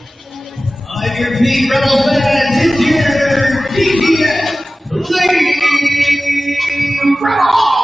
I repeat, Rebel fans, it's your DTS Lady Rebels!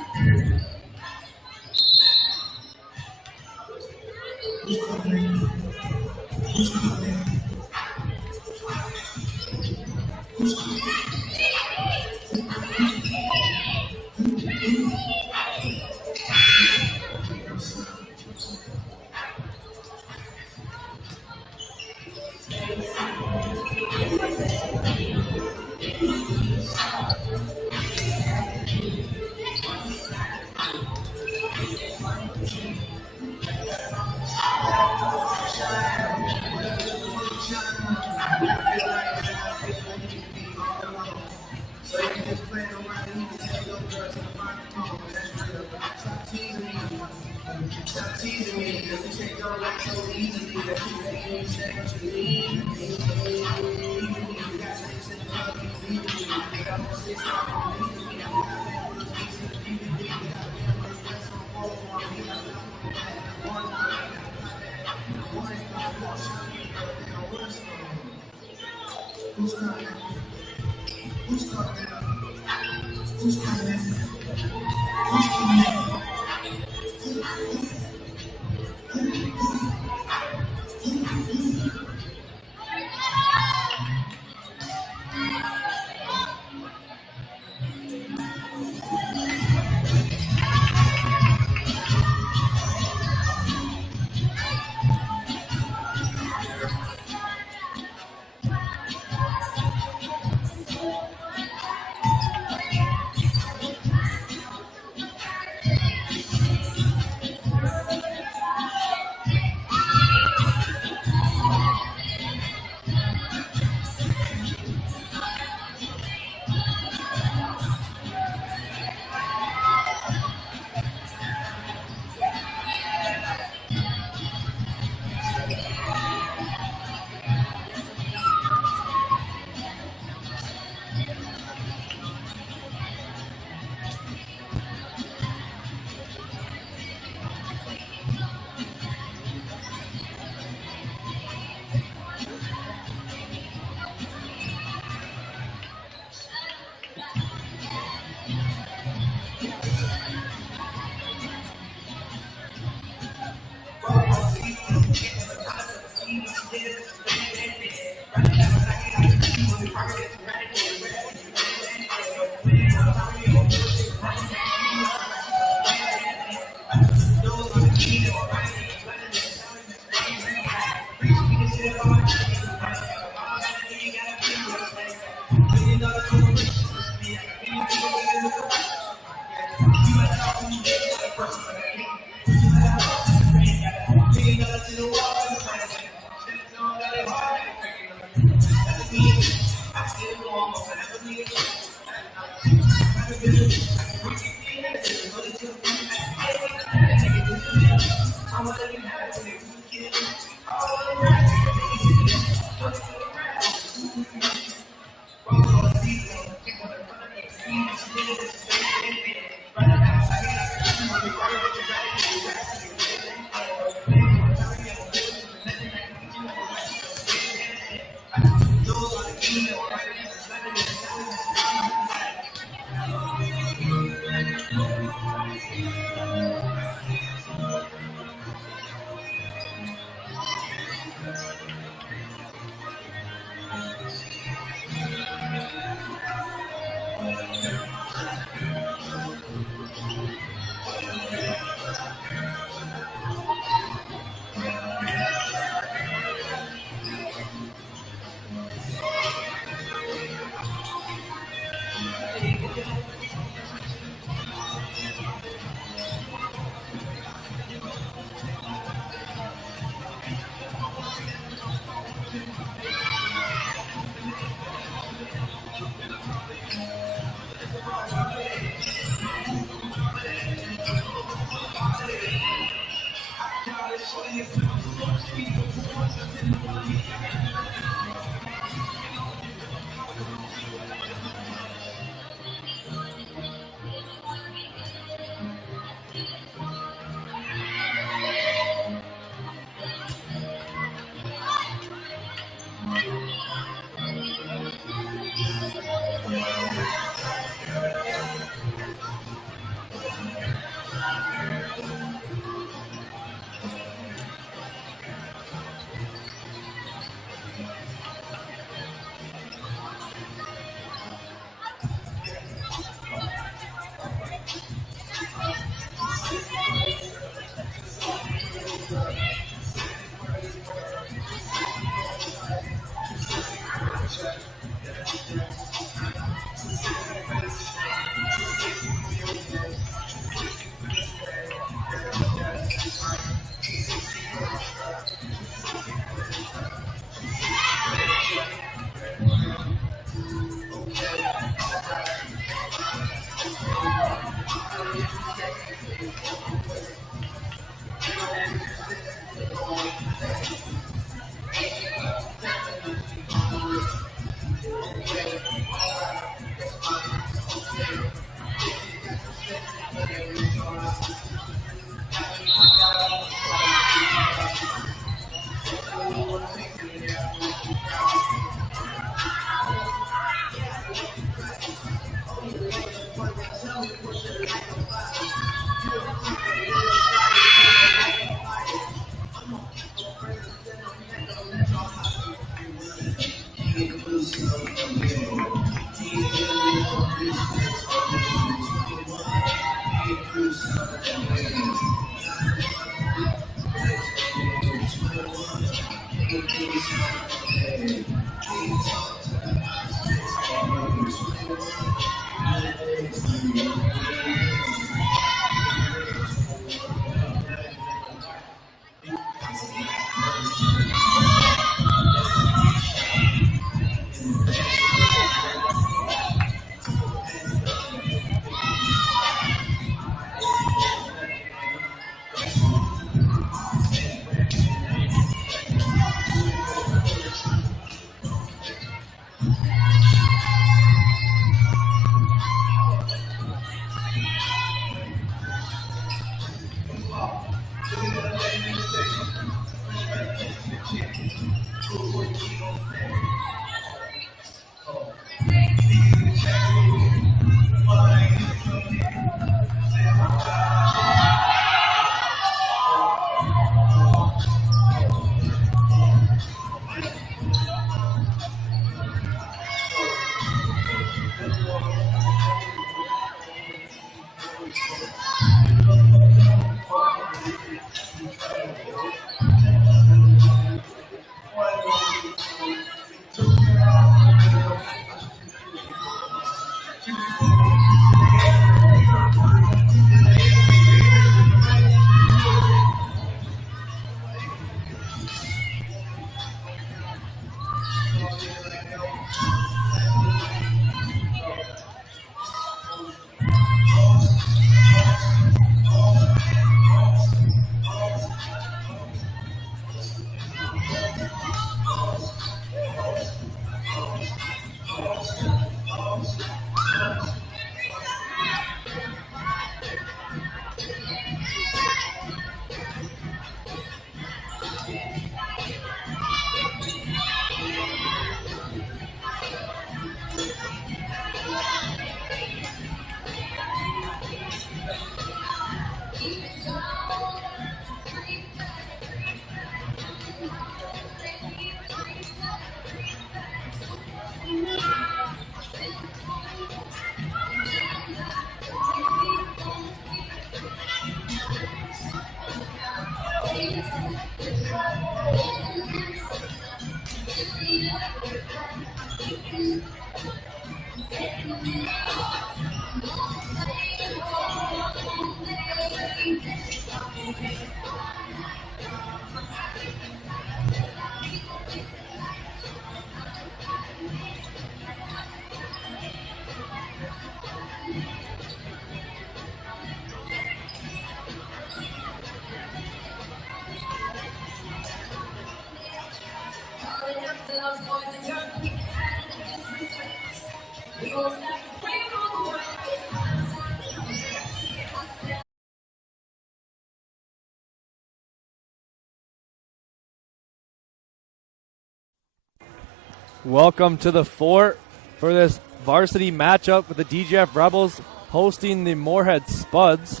Welcome to the fort for this varsity matchup with the DGF Rebels hosting the Moorhead Spuds.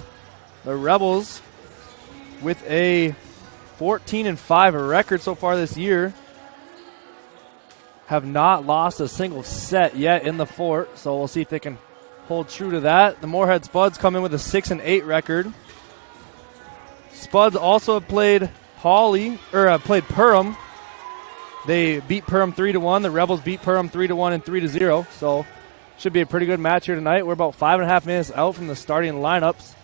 The Rebels with a 14-5 record so far this year have not lost a single set yet in the fort, so we'll see if they can hold true to that. The Moorhead Spuds come in with a 6-8 record. Spuds also have played played Perham. They beat Perham 3-1. The Rebels beat Perham 3-1 and 3-0. So should be a pretty good match here tonight. We're about 5.5 minutes out from the starting lineups.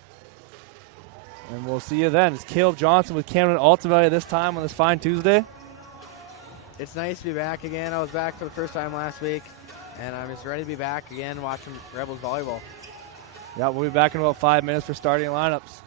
And we'll see you then. It's Caleb Johnson with Camden Alta Valley this time on this fine Tuesday. It's nice to be back again. I was back for the first time last week, and I'm just ready to be back again watching Rebels volleyball. Yeah, we'll be back in about 5 minutes for starting lineups.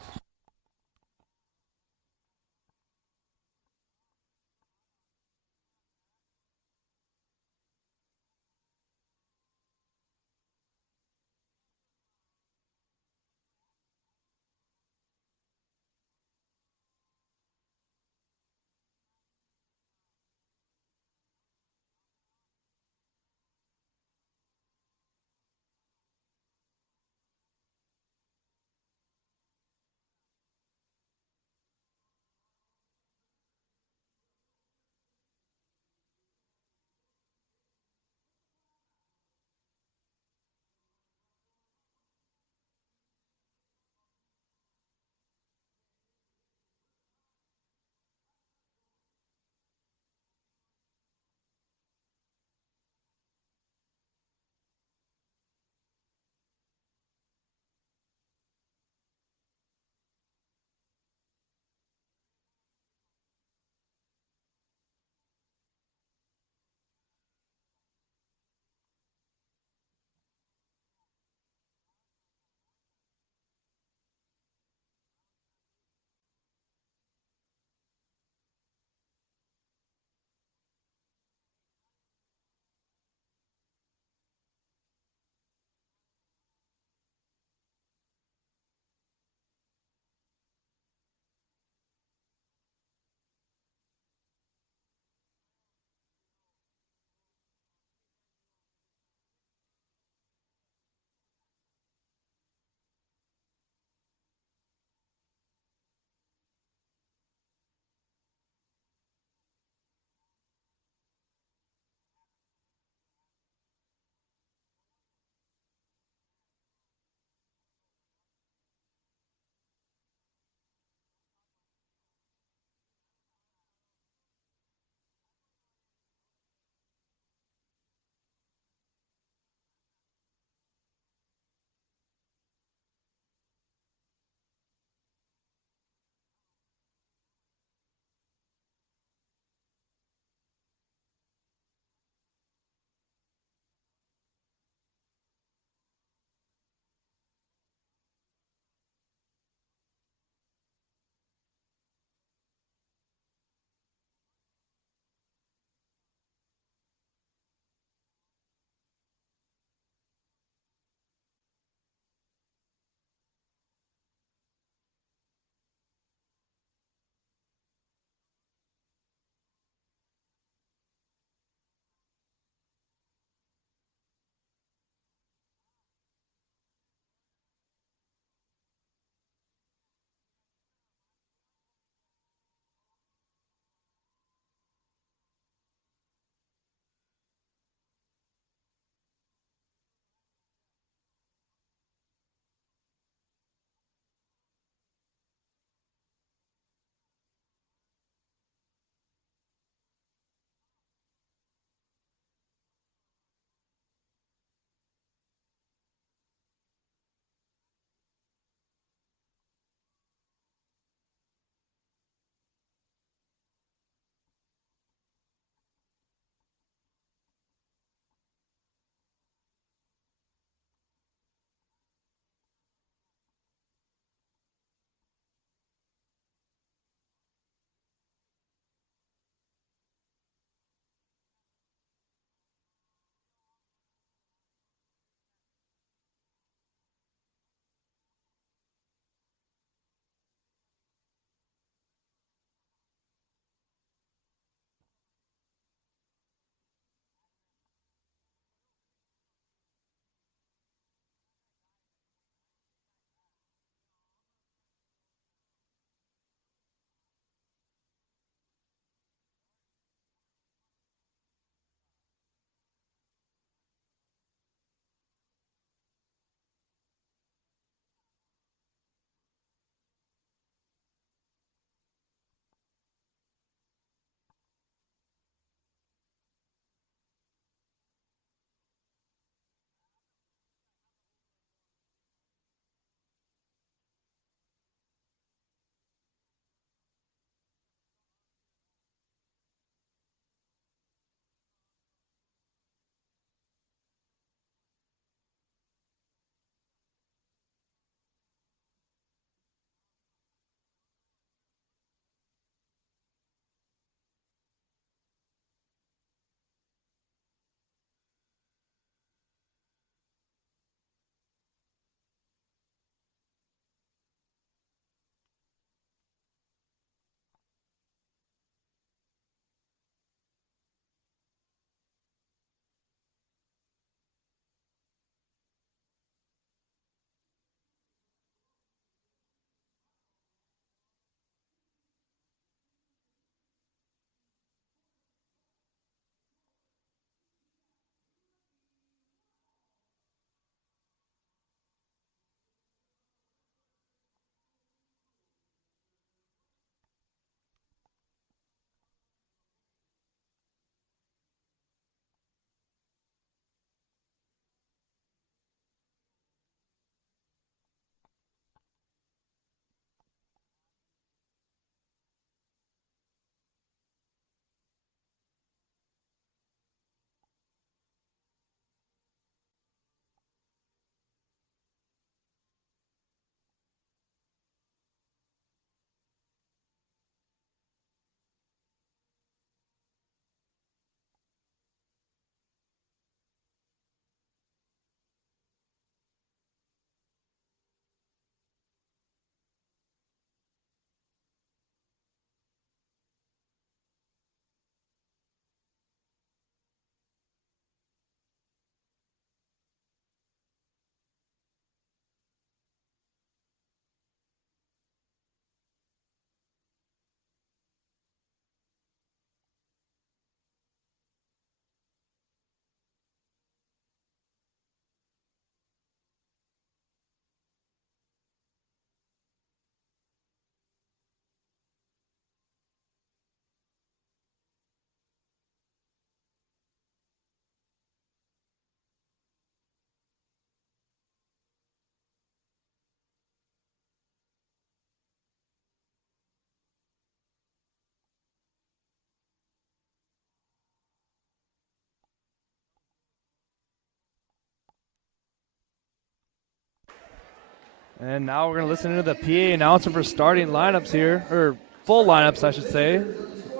And now we're going to listen to the PA announcer for starting lineups here, or full lineups, I should say.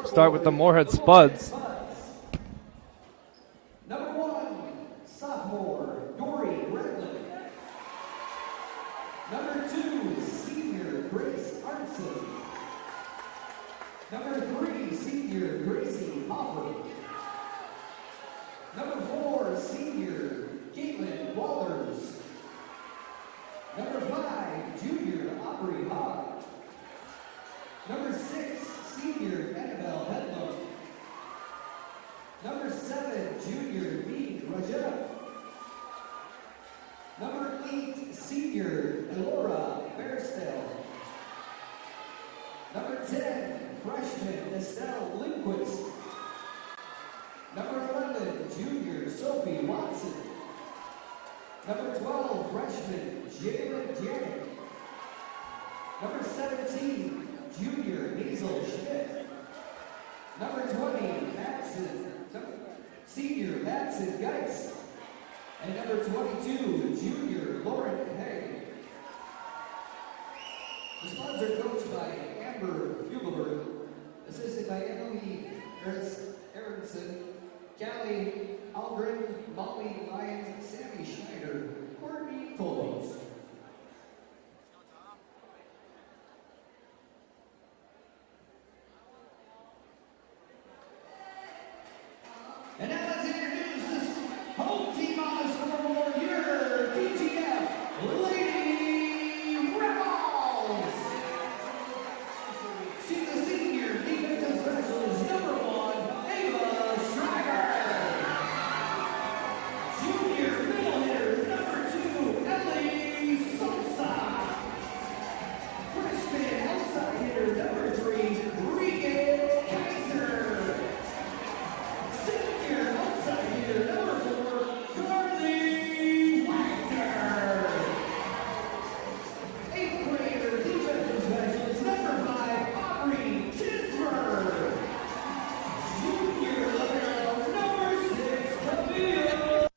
Start with the Moorhead Spuds. Number 1, sophomore, Dory Redland. Number 2, senior, Grace Arnson. Number 3, senior, Gracie Hoffer. Number 4, senior, Caitlin Wallers. Number 5, junior, Aubrey Hogg. Number 6, senior, Annabelle Hedlund. Number 7, junior, Dean Rajab. Number 8, senior, Elora Bairstell. Number 10, freshman, Estelle Lindquist. Number 11, junior, Sophie Watson. Number 12, freshman, Jalen Janik. Number 17, junior, Hazel Schmidt. Number 20, senior, Madsen Geis. And number 22, junior, Lauren Hay. The Spuds are coached by Amber Fugelberg, assisted by Emily Aronson, Callie Aldrin, Molly Lyons, Sammy Schneider, Courtney Tolos. And now let's introduce this home team on the scoreboard here, DTF Lady Rebels. She's a senior defensive specialist, number 1, Ava Schreiber. Junior middle hitter, number 2, Ellie Sosa. Freshman outside hitter, number 3, Regan Kaiser. Senior outside hitter, number 4, Carly Wagner. 8th grader, defensive specialist, number 5, Aubrey Tismer. Junior libero, number 6, Camille.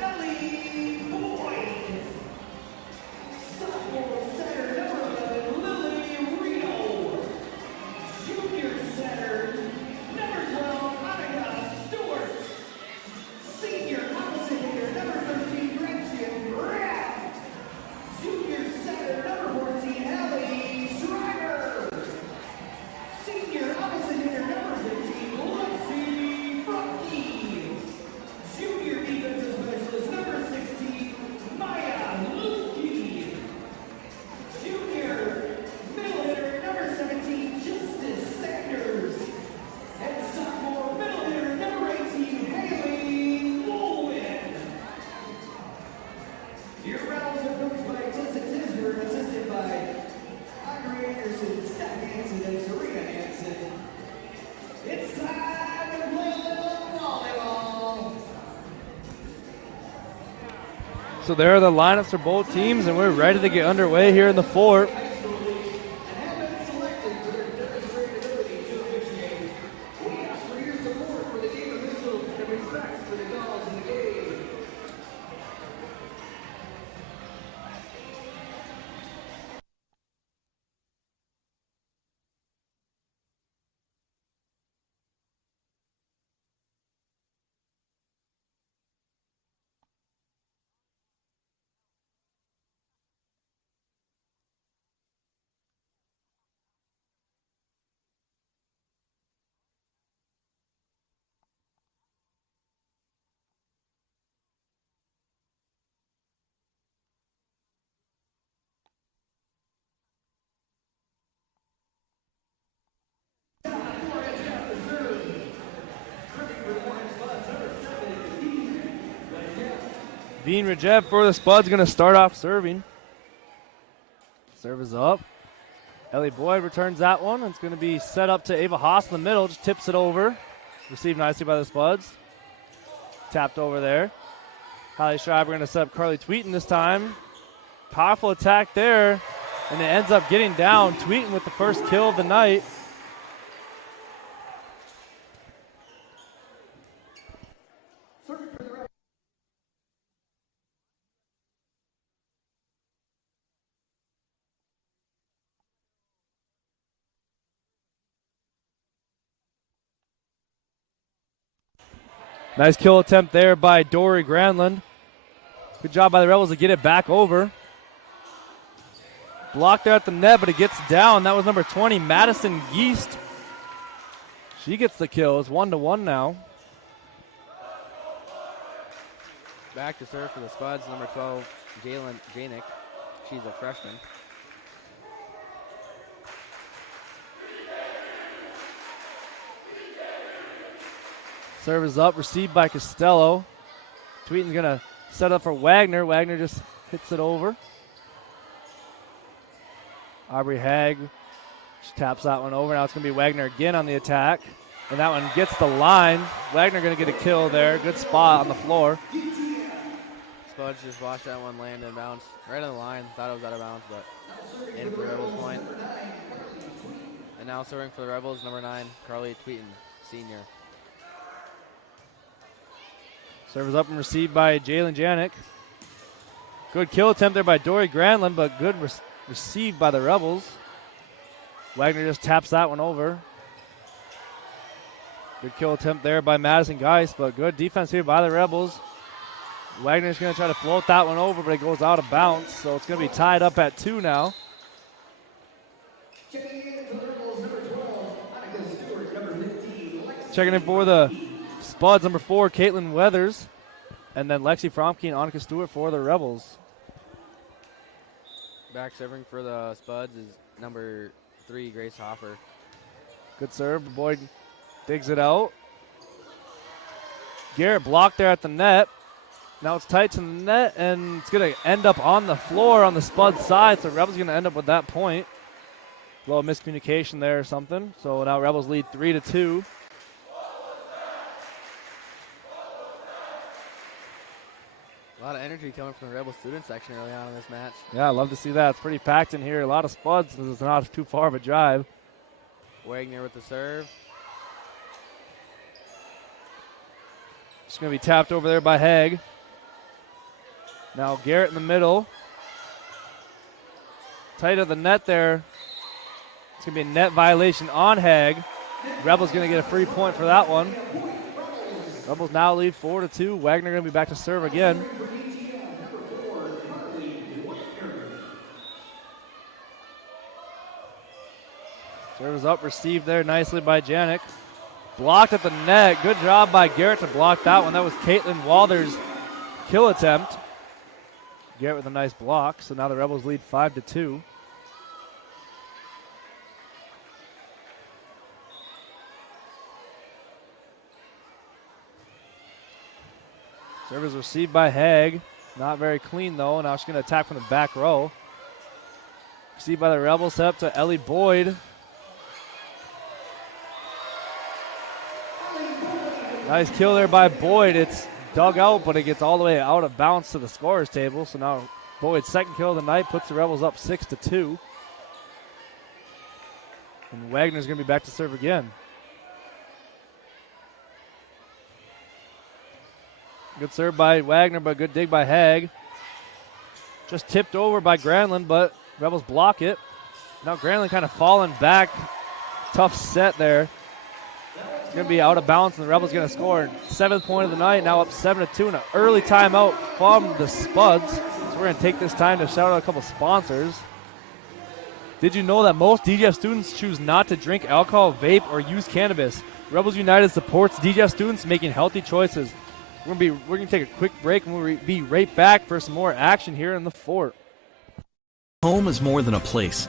Ellie Boyd. Sophomore center, number 11, Lily Reno. Junior center, number 12, Annika Stewart. Senior opposite hitter, number 13, Gretchen Brad. Junior center, number 14, Ellie Schreiber. Senior opposite hitter, number 15, Lexi Brucky. Junior defensive specialist, number 16, Maya Lukey. Junior middle hitter, number 17, Justice Sanders. And sophomore middle hitter, number 18, Haley Woolwin. Your Rebels are coached by Tessa Tisber, assisted by Audrey Anderson, Steph Hansen, and Serena Hansen. It's time to play a little volleyball. So there are the lineups for both teams, and we're ready to get underway here in the fort. And have been selected for their demonstrated ability to officiate. We ask for your support for the game officials and respect for the calls in the game. Dean Rajab for the Spuds going to start off serving. Serve is up. Ellie Boyd returns that one. It's going to be set up to Ava Haas in the middle. Just tips it over. Received nicely by the Spuds. Tapped over there. Holly Schreiber going to set up Carly Tweeten this time. Powerful attack there, and it ends up getting down. Tweeten with the first kill of the night. Nice kill attempt there by Dory Granlund. Good job by the Rebels to get it back over. Blocked there at the net, but it gets down. That was number 20, Madison Geest. She gets the kill. It's 1-1 now. Back to serve for the Spuds, number 12, Jalen Janik. She's a freshman. Serve is up, received by Costello. Tweeten's going to set up for Wagner. Wagner just hits it over. Aubrey Haig, she taps that one over. Now it's going to be Wagner again on the attack. And that one gets the line. Wagner going to get a kill there. Good spot on the floor. Spuds just watched that one land and bounce right on the line. Thought it was out of bounds, but in for the Rebels point. And now serving for the Rebels, number 9, Carly Tweeten, senior. Serve is up and received by Jalen Janik. Good kill attempt there by Dory Granlund, but good received by the Rebels. Wagner just taps that one over. Good kill attempt there by Madison Geist, but good defense here by the Rebels. Wagner's going to try to float that one over, but it goes out of bounds, so it's going to be tied up at 2 now. Checking in for the Spuds, number 4, Caitlin Weathers, and then Lexi Fromke and Annika Stewart for the Rebels. Back serving for the Spuds is number 3, Grace Hoffer. Good serve. Boyd digs it out. Garrett blocked there at the net. Now it's tight to the net, and it's going to end up on the floor on the Spud side, so Rebels going to end up with that point. A little miscommunication there or something. So now Rebels lead 3-2. A lot of energy coming from the Rebel student section early on in this match. Yeah, I love to see that. It's pretty packed in here. A lot of Spuds. This is not too far of a drive. Wagner with the serve. Just going to be tapped over there by Haig. Now Garrett in the middle. Tight of the net there. It's going to be a net violation on Haig. Rebels going to get a free point for that one. Rebels now lead 4-2. Wagner going to be back to serve again. Serve is up, received there nicely by Janik. Blocked at the net. Good job by Garrett to block that one. That was Caitlin Walder's kill attempt. Garrett with a nice block. So now the Rebels lead 5-2. Serve is received by Haig. Not very clean though. Now she's going to attack from the back row. Received by the Rebels, set up to Ellie Boyd. Nice kill there by Boyd. It's dug out, but it gets all the way out of bounds to the scorer's table. So now Boyd's second kill of the night puts the Rebels up 6-2. And Wagner's going to be back to serve again. Good serve by Wagner, but good dig by Haig. Just tipped over by Granlund, but Rebels block it. Now Granlund kind of falling back. Tough set there. It's going to be out of bounds, and the Rebels going to score. 7th point of the night, now up 7-2, and an early timeout from the Spuds. So we're going to take this time to shout out a couple sponsors. Did you know that most DGF students choose not to drink alcohol, vape, or use cannabis? Rebels United supports DGF students making healthy choices. We're going to take a quick break, and we'll be right back for some more action here in the fort. Home is more than a place.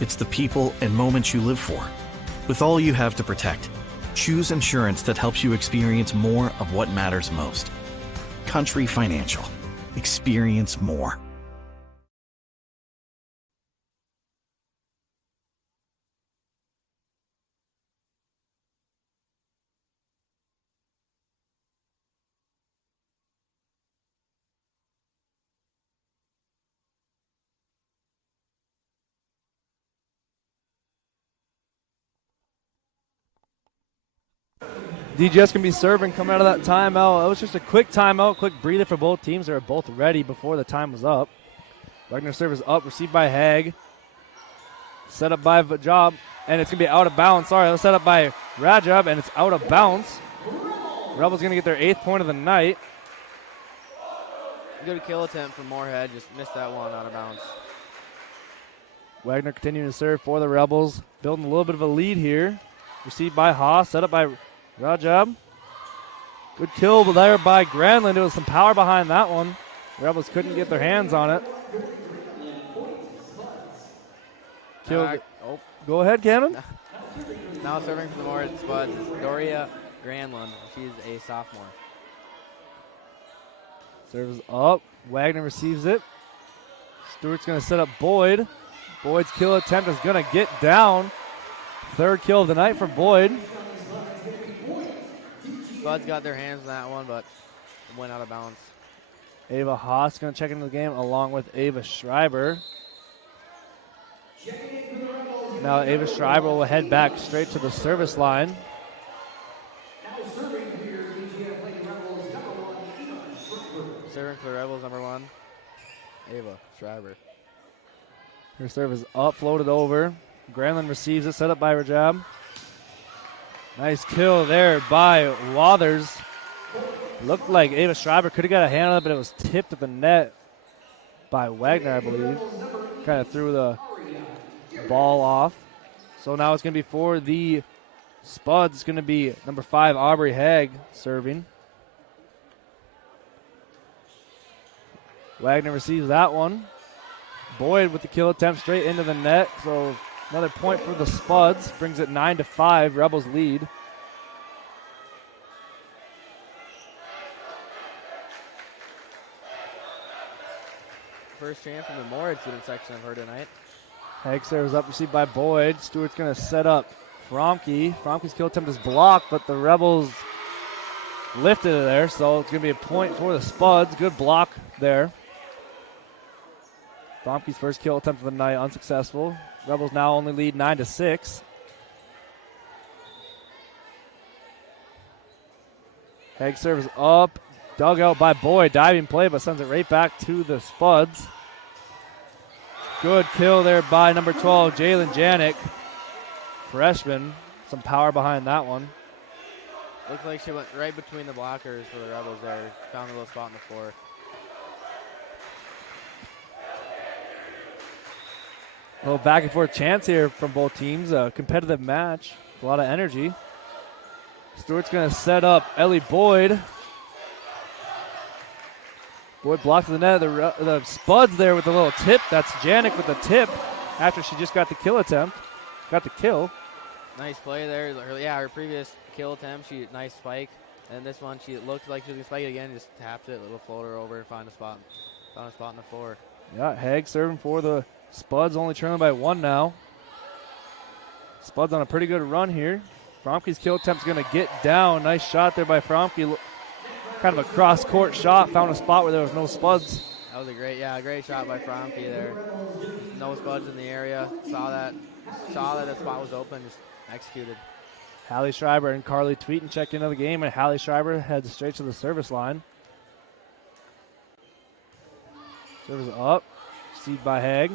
It's the people and moments you live for. With all you have to protect, choose insurance that helps you experience more of what matters most. Country Financial. Experience more. DGS going to be serving coming out of that timeout. It was just a quick timeout, quick breather for both teams. They were both ready before the time was up. Wagner serve is up, received by Haig. Set up by Vajab, and it's going to be out of bounds. Sorry, it was set up by Rajab, and it's out of bounds. Rebels going to get their 8th point of the night. Good kill attempt from Moorhead. Just missed that one out of bounds. Wagner continuing to serve for the Rebels. Building a little bit of a lead here. Received by Haas. Set up by Rajab. Good kill there by Granlund. There was some power behind that one. The Rebels couldn't get their hands on it. Go ahead, Cannon. Now serving for the Moorhead Spuds is Doria Granlund. She's a sophomore. Serves up. Wagner receives it. Stewart's going to set up Boyd. Boyd's kill attempt is going to get down. 3rd kill of the night for Boyd. Spuds got their hands on that one, but it went out of bounds. Ava Haas going to check into the game along with Ava Schreiber. Now Ava Schreiber will head back straight to the service line. Serving for the Rebels, number 1, Ava Schreiber. Her serve is up, floated over. Granlund receives it, set up by Rajab. Nice kill there by Wathers. Looked like Ava Schreiber could have got a hand on it, but it was tipped at the net by Wagner, I believe. Kind of threw the ball off. So now it's going to be for the Spuds. It's going to be number 5, Aubrey Haig, serving. Wagner receives that one. Boyd with the kill attempt straight into the net. So another point for the Spuds. Brings it 9-5. Rebels lead. First chance from the Moorhead student section I've heard tonight. Haig serves up, received by Boyd. Stewart's going to set up Fromke. Fromke's kill attempt is blocked, but the Rebels lifted it there, so it's going to be a point for the Spuds. Good block there. Fromke's first kill attempt of the night, unsuccessful. Rebels now only lead 9-6. Haig serves up, dug out by Boyd. Diving play, but sends it right back to the Spuds. Good kill there by number 12, Jalen Janik. Freshman. Some power behind that one. Looks like she went right between the blockers for the Rebels there. Found a little spot on the floor. A little back and forth chance here from both teams. A competitive match. A lot of energy. Stewart's going to set up Ellie Boyd. Boyd blocks the net. The Spuds there with a little tip. That's Janik with the tip after she just got the kill attempt. Got the kill. Nice play there. Her previous kill attempt, nice spike. And this one, she looked like she was going to spike it again. Just tapped it, little floater over and found a spot on the floor. Yeah, Haig serving for the Spuds, only trailing by 1 now. Spuds on a pretty good run here. Fromke's kill attempt's going to get down. Nice shot there by Fromke. Kind of a cross-court shot. Found a spot where there was no Spuds. That was a great shot by Fromke there. No Spuds in the area. Saw that the spot was open, just executed. Hallie Schreiber and Carly Tweeten checked into the game, and Hallie Schreiber heads straight to the service line. Service up. Received by Haig.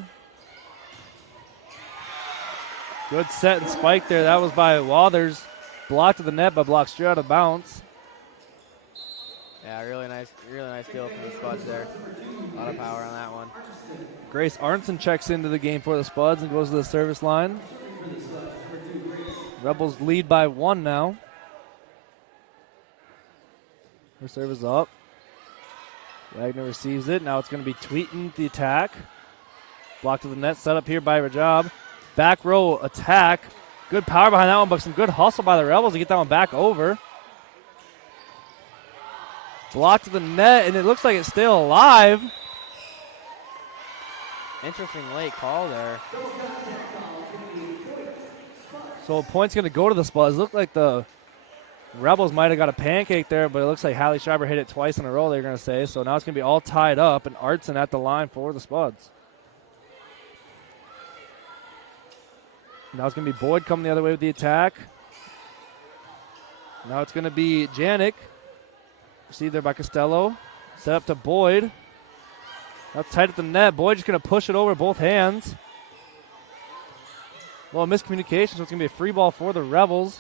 Good set and spike there. That was by Wathers. Blocked to the net, but blocked straight out of bounds. Yeah, really nice kill from the Spuds there. A lot of power on that one. Grace Arnson checks into the game for the Spuds and goes to the service line. Rebels lead by 1 now. Her service up. Wagner receives it. Now it's going to be Tweeten the attack. Blocked to the net, set up here by Rajab. Back row attack. Good power behind that one, but some good hustle by the Rebels to get that one back over. Blocked to the net, and it looks like it's still alive. Interesting late call there. So a point's going to go to the Spuds. Looked like the Rebels might have got a pancake there, but it looks like Hallie Schreiber hit it twice in a row, they're going to say. So now it's going to be all tied up, and Artson at the line for the Spuds. Now it's going to be Boyd coming the other way with the attack. Now it's going to be Janik. Received there by Costello. Set up to Boyd. That's tight at the net. Boyd just going to push it over both hands. A little miscommunication, so it's going to be a free ball for the Rebels.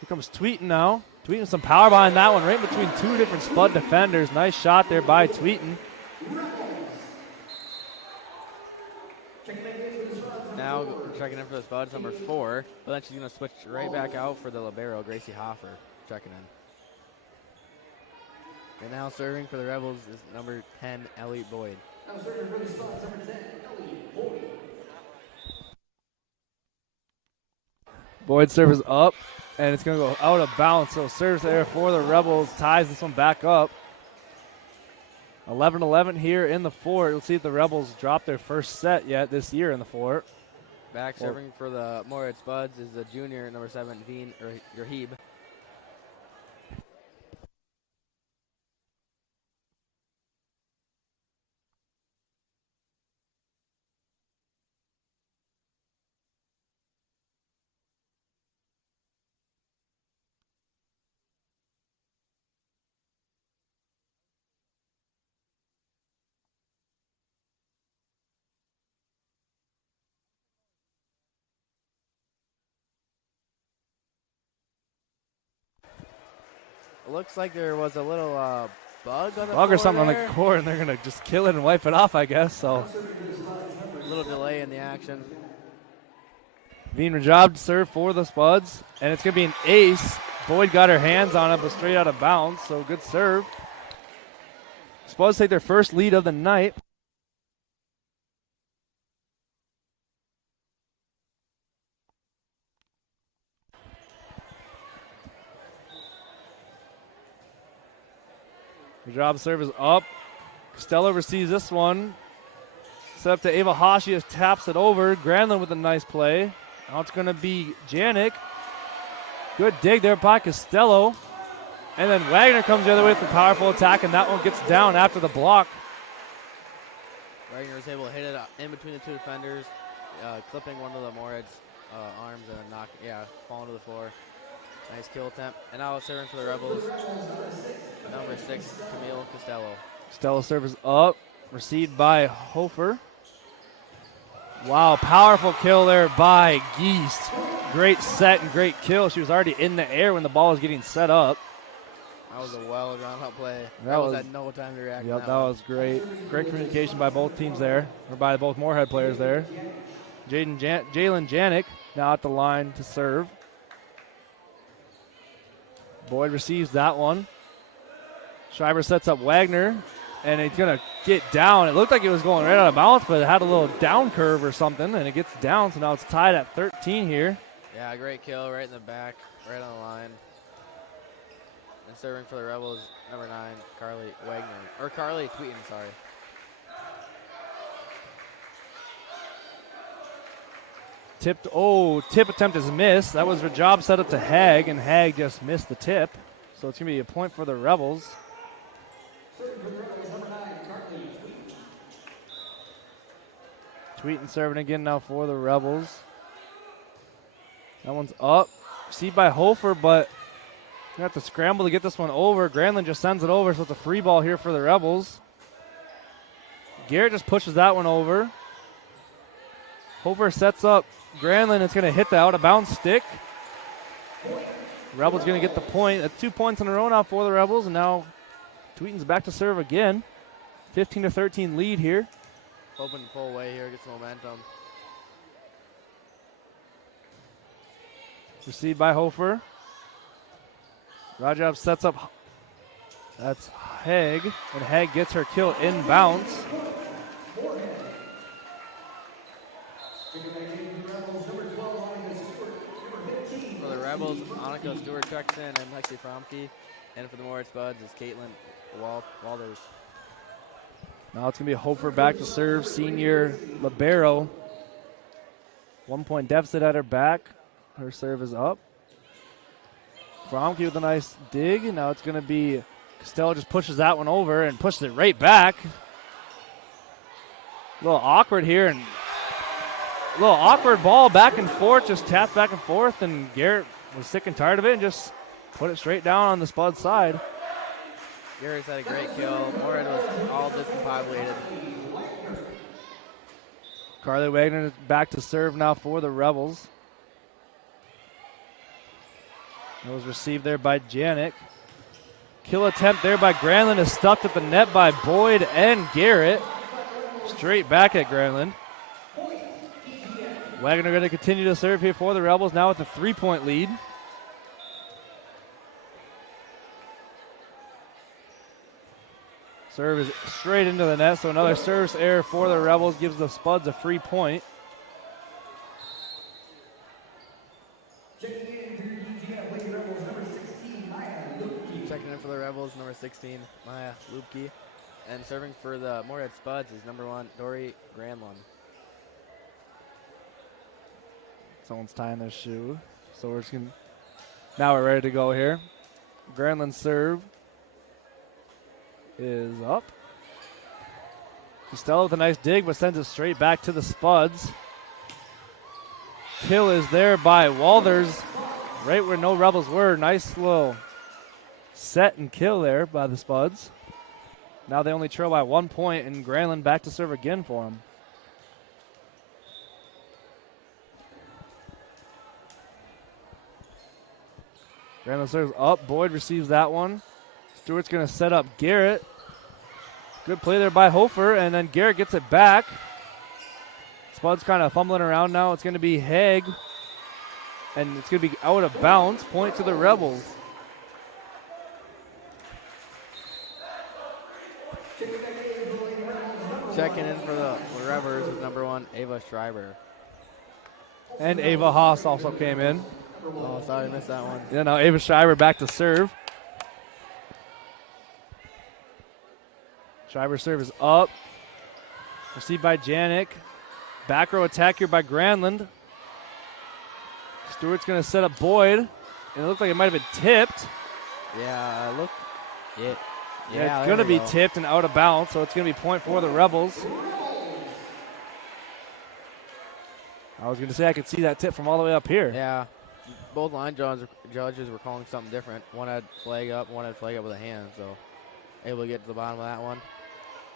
Here comes Tweeton now. Tweeton some power behind that one, right between two different Spud defenders. Nice shot there by Tweeton. Now checking in for the Spuds, number 4, but then she's going to switch right back out for the libero, Gracie Hoffer, checking in. And now serving for the Rebels is number 10, Ellie Boyd. Now serving for the Spuds, number 10, Ellie Boyd. Boyd serve is up, and it's going to go out of bounds. So serves there for the Rebels, ties this one back up. 11-11 here in the fort. You'll see if the Rebels drop their first set yet this year in the fort. Back serving for the Moorhead Spuds is the junior, number 7, Veen Rahib. Looks like there was a little bug on the Bug or floor something there. on the court, and they're going to just kill it and wipe it off, I guess. So A little delay in the action. Veen Rajab to serve for the Spuds, and it's going to be an ace. Boyd got her hands on it, but straight out of bounds, so good serve. Spuds take their first lead of the night. Rajab serve is up. Costello receives this one. Set up to Ava Hashi, taps it over. Granlund with a nice play. Now it's going to be Janik. Good dig there by Costello. And then Wagner comes the other way with the powerful attack, and that one gets down after the block. Wagner was able to hit it in between the two defenders, clipping one of the Moorhead's arms and falling to the floor. Nice kill attempt. And now serving for the Rebels, number 6, Camille Costello. Costello serve is up. Received by Hofer. Wow, powerful kill there by Geist. Great set and great kill. She was already in the air when the ball was getting set up. That was a well-drawn-out play. That was had no time to react. Yep, that was great. Great communication by both teams there, or by both Moorhead players there. Jalen Janik now at the line to serve. Boyd receives that one. Schreiber sets up Wagner, and it's going to get down. It looked like it was going right out of bounds, but it had a little down curve or something, and it gets down, so now it's tied at 13 here. Yeah, great kill right in the back, right on the line. And serving for the Rebels, number 9, Carly Tweeton, sorry. Tip attempt is missed. That was Rajab set up to Hag, and Hag just missed the tip. So it's going to be a point for the Rebels. Tweeton serving again now for the Rebels. That one's up. Received by Hofer, but you have to scramble to get this one over. Granlund just sends it over, so it's a free ball here for the Rebels. Garrett just pushes that one over. Hofer sets up Granlund. It's going to hit the out-of-bounds stick. Rebels going to get the point. That's 2 points in a row now for the Rebels, and now Tweeton's back to serve again. 15-13 lead here. Hoping to pull away here, get some momentum. Received by Hofer. Rajab sets up. That's Haig, and Haig gets her kill inbounds. For the Rebels, Annika Stewart checks in, and Lexi Fromke. And for the Moorhead Spuds is Caitlin Walters. Now it's going to be Hofer back to serve, senior libero. 1 point deficit at her back. Her serve is up. Fromke with a nice dig. Now it's going to be Costello just pushes that one over and pushes it right back. A little awkward here, and a little awkward ball back and forth, just tapped back and forth, and Garrett was sick and tired of it and just put it straight down on the Spud side. Garrett's had a great kill. Moorhead was all discombobulated. Carly Wagner is back to serve now for the Rebels. It was received there by Janik. Kill attempt there by Granlund is stuffed at the net by Boyd and Garrett. Straight back at Granlund. Wagner going to continue to serve here for the Rebels now with a 3-point lead. Serve is straight into the net, so another service error for the Rebels gives the Spuds a free point. Checking in for the Rebels, number 16, Maya Lupke. And serving for the Moorhead Spuds is number 1, Dory Granlund. Someone's tying their shoe. So we're just gonna, now we're ready to go here. Granlund's serve is up. Costello with a nice dig, but sends it straight back to the Spuds. Kill is there by Walters, right where no Rebels were. Nice little set and kill there by the Spuds. Now they only trail by 1 point, and Granlund back to serve again for him. Granlund serves up. Boyd receives that one. Stewart's going to set up Garrett. Good play there by Hofer, and then Garrett gets it back. Spud's kind of fumbling around now. It's going to be Haig, and it's going to be out of bounds. Point to the Rebels. Checking in for the Rebels is number 1, Ava Schreiber. And Ava Haas also came in. Oh, sorry, I missed that one. Yeah, now Ava Schreiber back to serve. Schreiber serve is up. Received by Janik. Back row attack here by Granlund. Stewart's going to set up Boyd. And it looked like it might have been tipped. Yeah, look. Yeah, it's going to be tipped and out of bounds, so it's going to be point for the Rebels. I was going to say I could see that tip from all the way up here. Yeah. Both line judges were calling something different. One had flag up with a hand, so able to get to the bottom of that one.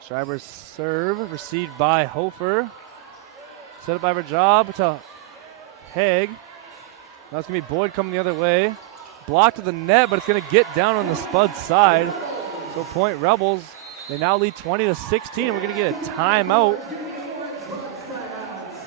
Schreiber's serve received by Hofer. Set up by Rajab to Haig. Now it's going to be Boyd coming the other way. Blocked to the net, but it's going to get down on the Spud side. So point Rebels. They now lead 20-16. We're going to get a timeout.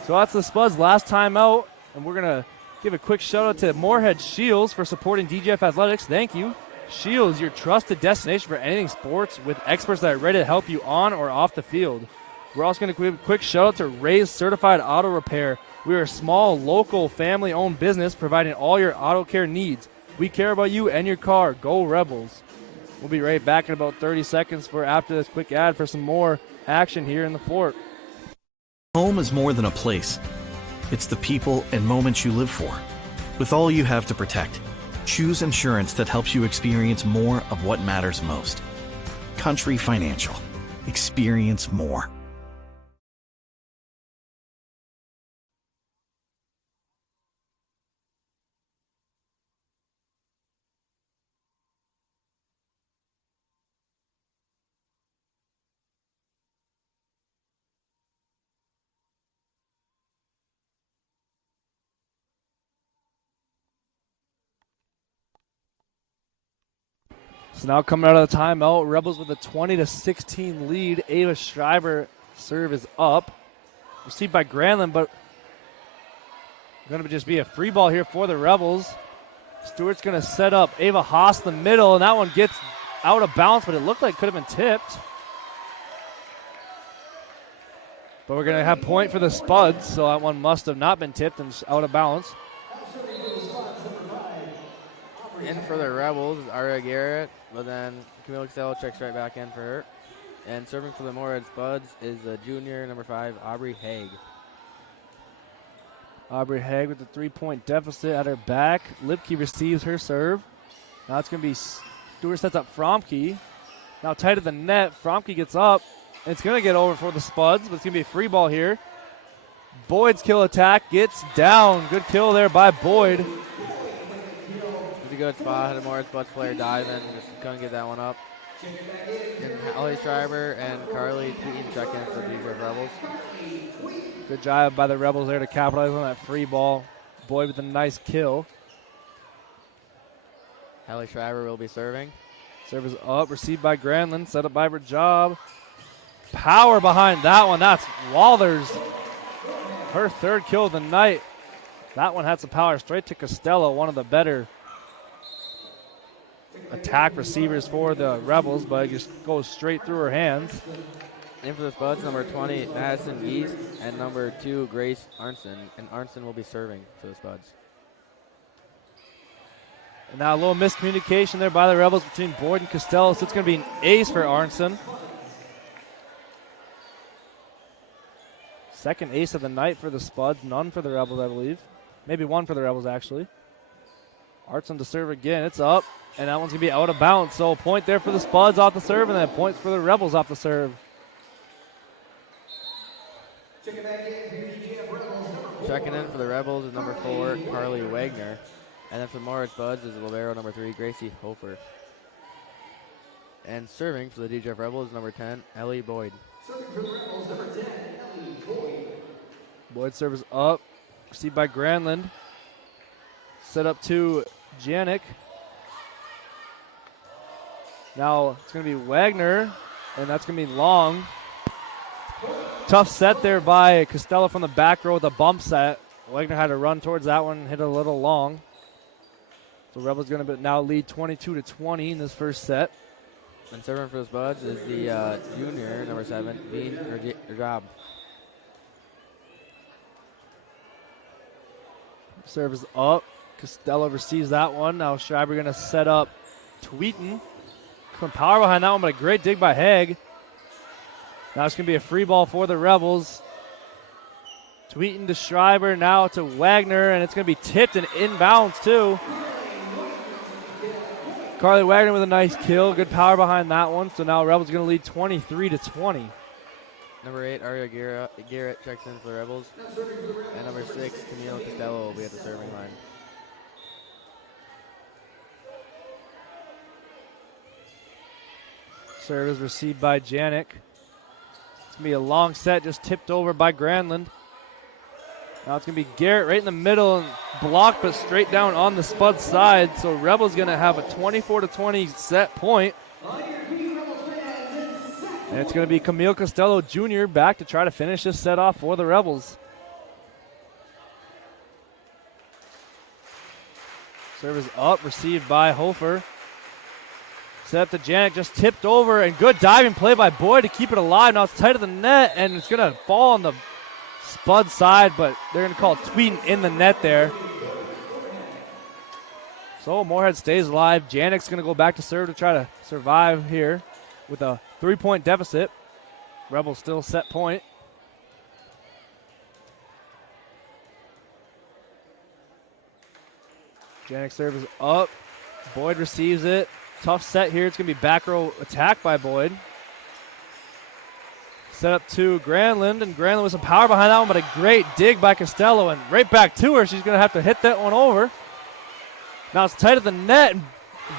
So that's the Spuds' last timeout. And we're going to give a quick shout out to Moorhead Shields for supporting DGF Athletics. Thank you. Shields, your trusted destination for anything sports with experts that are ready to help you on or off the field. We're also going to give a quick shout out to Ray's Certified Auto Repair. We are a small, local, family-owned business providing all your auto care needs. We care about you and your car. Go Rebels. We'll be right back in about 30 seconds for after this quick ad for some more action here in the fort. Home is more than a place. It's the people and moments you live for. With all you have to protect, choose insurance that helps you experience more of what matters most. Country Financial. Experience more. So now coming out of the timeout, Rebels with a 20-16 lead. Ava Schreiber serve is up. Received by Granlund, but going to just be a free ball here for the Rebels. Stewart's going to set up Ava Haas in the middle, and that one gets out of bounds, but it looked like it could have been tipped. But we're going to have point for the Spuds, so that one must have not been tipped and out of bounds. In for the Rebels is Aria Garrett, but then Camille Costello checks right back in for her. And serving for the Moorhead Spuds is the junior, number 5, Aubrey Haig. Aubrey Haig with the 3-point deficit at her back. Lipke receives her serve. Now it's going to be Stewart sets up Fromke. Now tight at the net. Fromke gets up. And it's going to get over for the Spuds, but it's going to be a free ball here. Boyd's kill attack gets down. Good kill there by Boyd. It's a good spot. Had a Moorhead Spuds player dive in and just couldn't get that one up. And Holly Schreiber and Carly Tweeten check in for the Rebels. Good job by the Rebels there to capitalize on that free ball. Boyd with a nice kill. Hallie Schreiber will be serving. Serve is up, received by Granlund, set up by Rajab. Power behind that one. That's Walters. Her third kill of the night. That one had some power straight to Costello, one of the better attack receivers for the Rebels, but it just goes straight through her hands. In for the Spuds, number 20, Madison Geese, and number 2, Grace Arnson. And Arnson will be serving for the Spuds. And now a little miscommunication there by the Rebels between Boyd and Costello, so it's going to be an ace for Arnson. Second ace of the night for the Spuds, none for the Rebels, I believe. Maybe one for the Rebels, actually. Arnson to serve again, it's up, and that one's going to be out of bounds. So a point there for the Spuds off the serve, and then a point for the Rebels off the serve. Checking in for the Rebels is number 4, Carly Wagner. And then for the Moorhead Spuds is libero number 3, Gracie Hofer. And serving for the DJF Rebels is number 10, Ellie Boyd. Serving for the Rebels, number 10, Ellie Boyd. Boyd serves up, received by Granlund. Set up to Janik. Now it's going to be Wagner, and that's going to be long. Tough set there by Costello from the back row with a bump set. Wagner had to run towards that one, hit a little long. So Rebels going to now lead 22-20 in this first set. And serving for the Spuds is the junior, number 7, Bean Rajab. Serve is up. Costello receives that one. Now Schreiber going to set up Tweeten. Some power behind that one, but a great dig by Haig. Now it's going to be a free ball for the Rebels. Tweeten to Schreiber, now to Wagner, and it's going to be tipped and inbounds too. Carly Wagner with a nice kill. Good power behind that one. So now Rebels going to lead 23-20. Number 8, Aria Garrett checks in for the Rebels. And number 6, Camille Costello will be at the serving line. Serve is received by Janik. It's going to be a long set, just tipped over by Granlund. Now it's going to be Garrett right in the middle and blocked, but straight down on the Spud side. So Rebels going to have a 24-20 set point. And it's going to be Camille Costello Jr. back to try to finish this set off for the Rebels. Serve is up, received by Hofer. Set up to Janik, just tipped over, and good diving play by Boyd to keep it alive. Now it's tight of the net, and it's going to fall on the Spud side, but they're going to call Tweeten in the net there. So Moorhead stays alive. Janik's going to go back to serve to try to survive here with a 3-point deficit. Rebels still set point. Janik serve is up. Boyd receives it. Tough set here. It's going to be back row attack by Boyd. Set up to Granlund, and Granlund with some power behind that one, but a great dig by Costello, and right back to her. She's going to have to hit that one over. Now it's tight at the net, and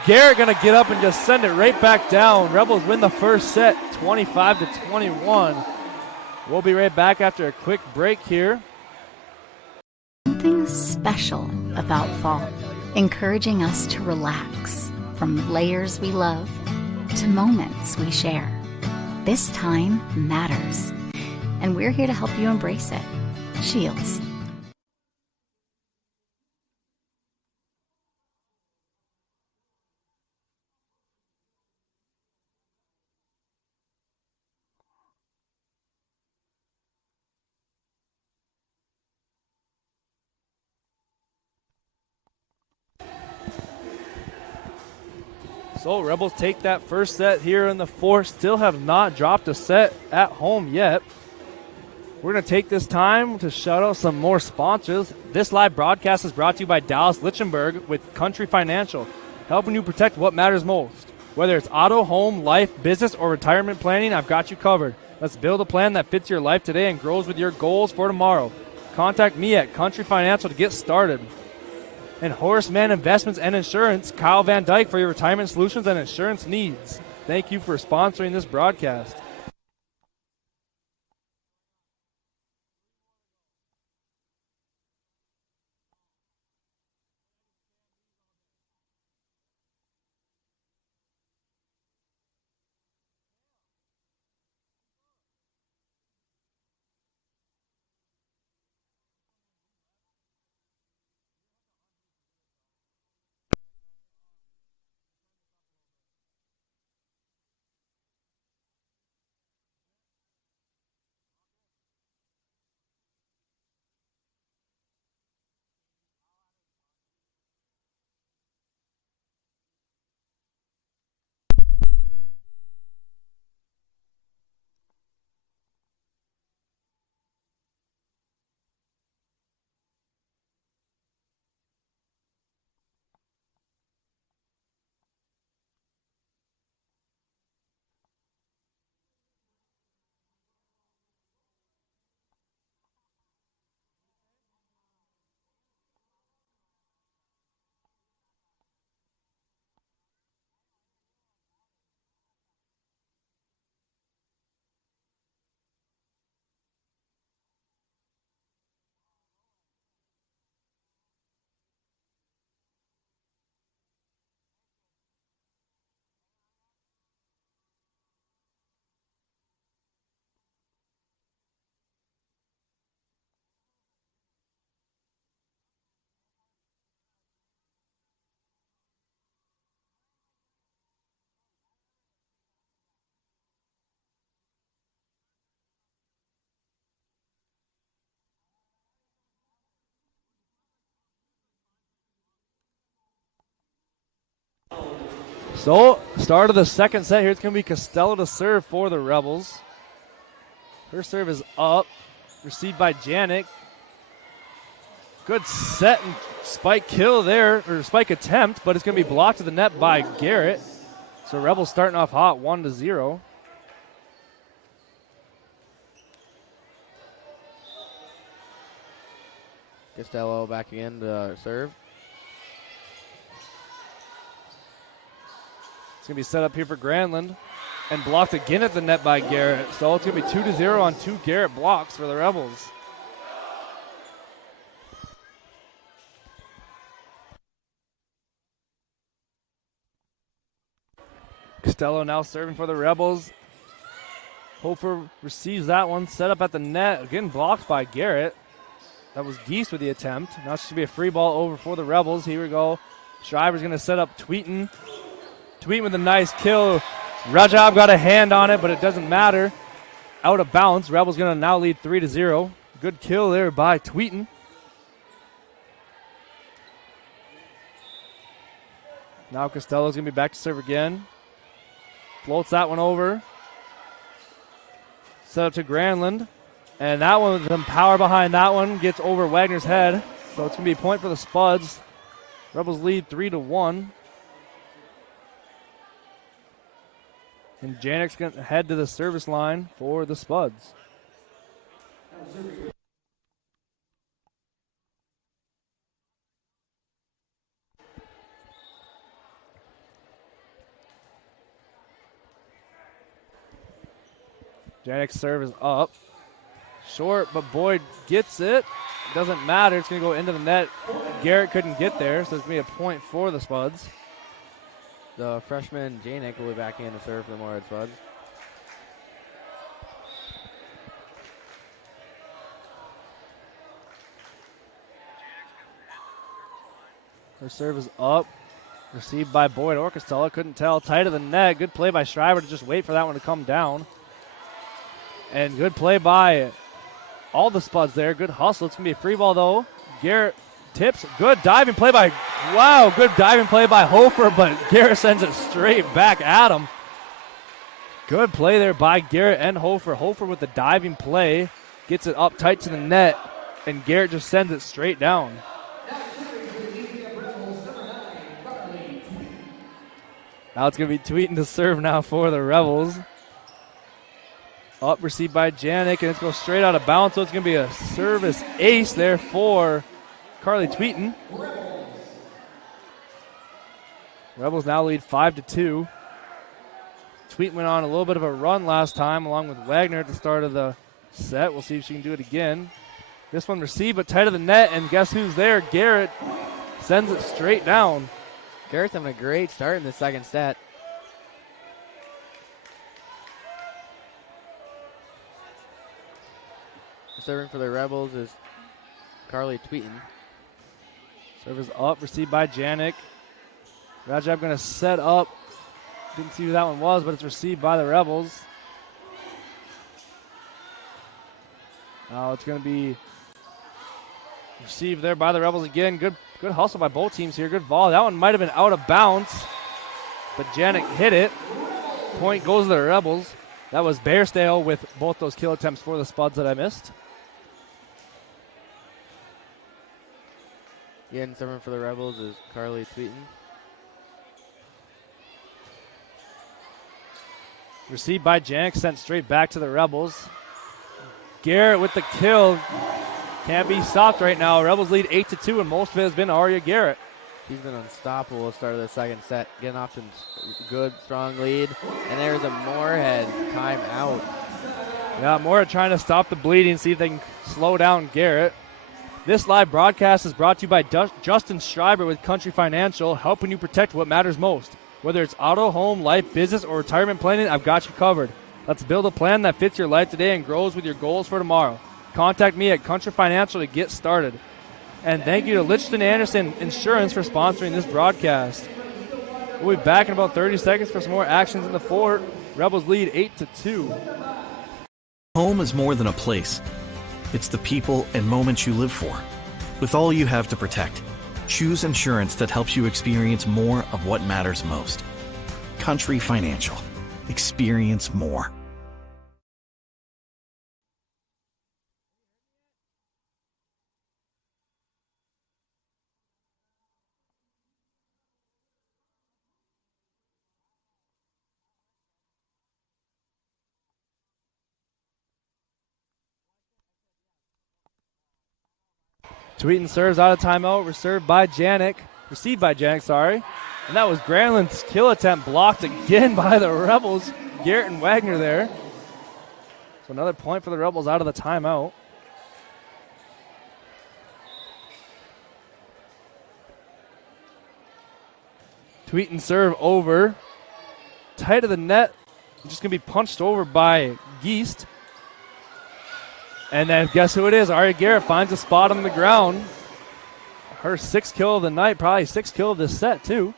Garrett going to get up and just send it right back down. Rebels win the first set, 25-21. We'll be right back after a quick break here. Something special about fall, encouraging us to relax from layers we love to moments we share. This time matters, and we're here to help you embrace it. Shields. So Rebels take that first set here in the fourth. Still have not dropped a set at home yet. We're going to take this time to shout out some more sponsors. This live broadcast is brought to you by Dallas Lichtenberg with Country Financial, helping you protect what matters most. Whether it's auto, home, life, business, or retirement planning, I've got you covered. Let's build a plan that fits your life today and grows with your goals for tomorrow. Contact me at Country Financial to get started. And Horseman Investments and Insurance, Kyle Van Dyke, for your retirement solutions and insurance needs. Thank you for sponsoring this broadcast. So, start of the second set here. It's going to be Costello to serve for the Rebels. Her serve is up. Received by Janik. Good set and spike kill there, or spike attempt, but it's going to be blocked to the net by Garrett. So Rebels starting off hot, 1-0. Costello back again to serve. It's going to be set up here for Granlund and blocked again at the net by Garrett. So it's going to be 2-0 on 2 Garrett blocks for the Rebels. Costello now serving for the Rebels. Hofer receives that one, set up at the net, again blocked by Garrett. That was Geese with the attempt. Now it's going to be a free ball over for the Rebels. Here we go. Shriver's going to set up Tweeton. Tweeton with a nice kill. Rajab got a hand on it, but it doesn't matter. Out of bounds. Rebels going to now lead 3-0. Good kill there by Tweeton. Now Costello's going to be back to serve again. Floats that one over. Set up to Granlund. And that one with some power behind that one gets over Wagner's head. So it's going to be a point for the Spuds. Rebels lead 3-1. And Janik's going to head to the service line for the Spuds. Janik's serve is up. Short, but Boyd gets it. Doesn't matter. It's going to go into the net. Garrett couldn't get there, so it's going to be a point for the Spuds. The freshman Janik will be back in to serve for the Moorhead Spuds. Her serve is up. Received by Boyd or Costello. Couldn't tell. Tight of the net. Good play by Shriver to just wait for that one to come down. And good play by all the Spuds there. Good hustle. It's going to be a free ball, though. Garrett tips. Good diving play by, wow, good diving play by Hofer, but Garrett sends it straight back at him. Good play there by Garrett and Hofer. Hofer with the diving play. Gets it up tight to the net, and Garrett just sends it straight down. Now it's going to be Tweeton to serve now for the Rebels. Up received by Janik, and it's going straight out of bounds, so it's going to be a service ace there for Carly Tweeton. Rebels now lead 5-2. Tweet went on a little bit of a run last time along with Wagner at the start of the set. We'll see if she can do it again. This one received but tight of the net, and guess who's there? Garrett sends it straight down. Garrett's having a great start in the second set. Serving for the Rebels is Carly Tweeten. Serve is up, received by Janik. Rajab going to set up. Didn't see who that one was, but it's received by the Rebels. Now it's going to be received there by the Rebels again. Good hustle by both teams here. Good ball. That one might have been out of bounds, but Janik hit it. Point goes to the Rebels. That was Bairstale with both those kill attempts for the Spuds that I missed. Again, serving for the Rebels is Carly Tweeten. Received by Janik, sent straight back to the Rebels. Garrett with the kill. Can't be stopped right now. Rebels lead 8-2, and most of it has been Aria Garrett. She's been unstoppable at the start of the second set, getting off to a good, strong lead. And there's a Moorhead timeout. Yeah, Moorhead trying to stop the bleeding, see if they can slow down Garrett. This live broadcast is brought to you by Justin Schreiber with Country Financial, helping you protect what matters most. Whether it's auto, home, life, business, or retirement planning, I've got you covered. Let's build a plan that fits your life today and grows with your goals for tomorrow. Contact me at Country Financial to get started. And thank you to Lichton Anderson Insurance for sponsoring this broadcast. We'll be back in about 30 seconds for some more actions in the fort. Rebels lead 8-2. Home is more than a place. It's the people and moments you live for. With all you have to protect, choose insurance that helps you experience more of what matters most. Country Financial. Experience more. Tweeten serves out of timeout, received by Janik, And that was Granlund's kill attempt blocked again by the Rebels. Garrett and Wagner there. So another point for the Rebels out of the timeout. Tweeten serve over. Tight of the net. Just going to be punched over by Geist. And then guess who it is? Aria Garrett finds a spot on the ground. Her sixth kill of the night, probably sixth kill of this set too.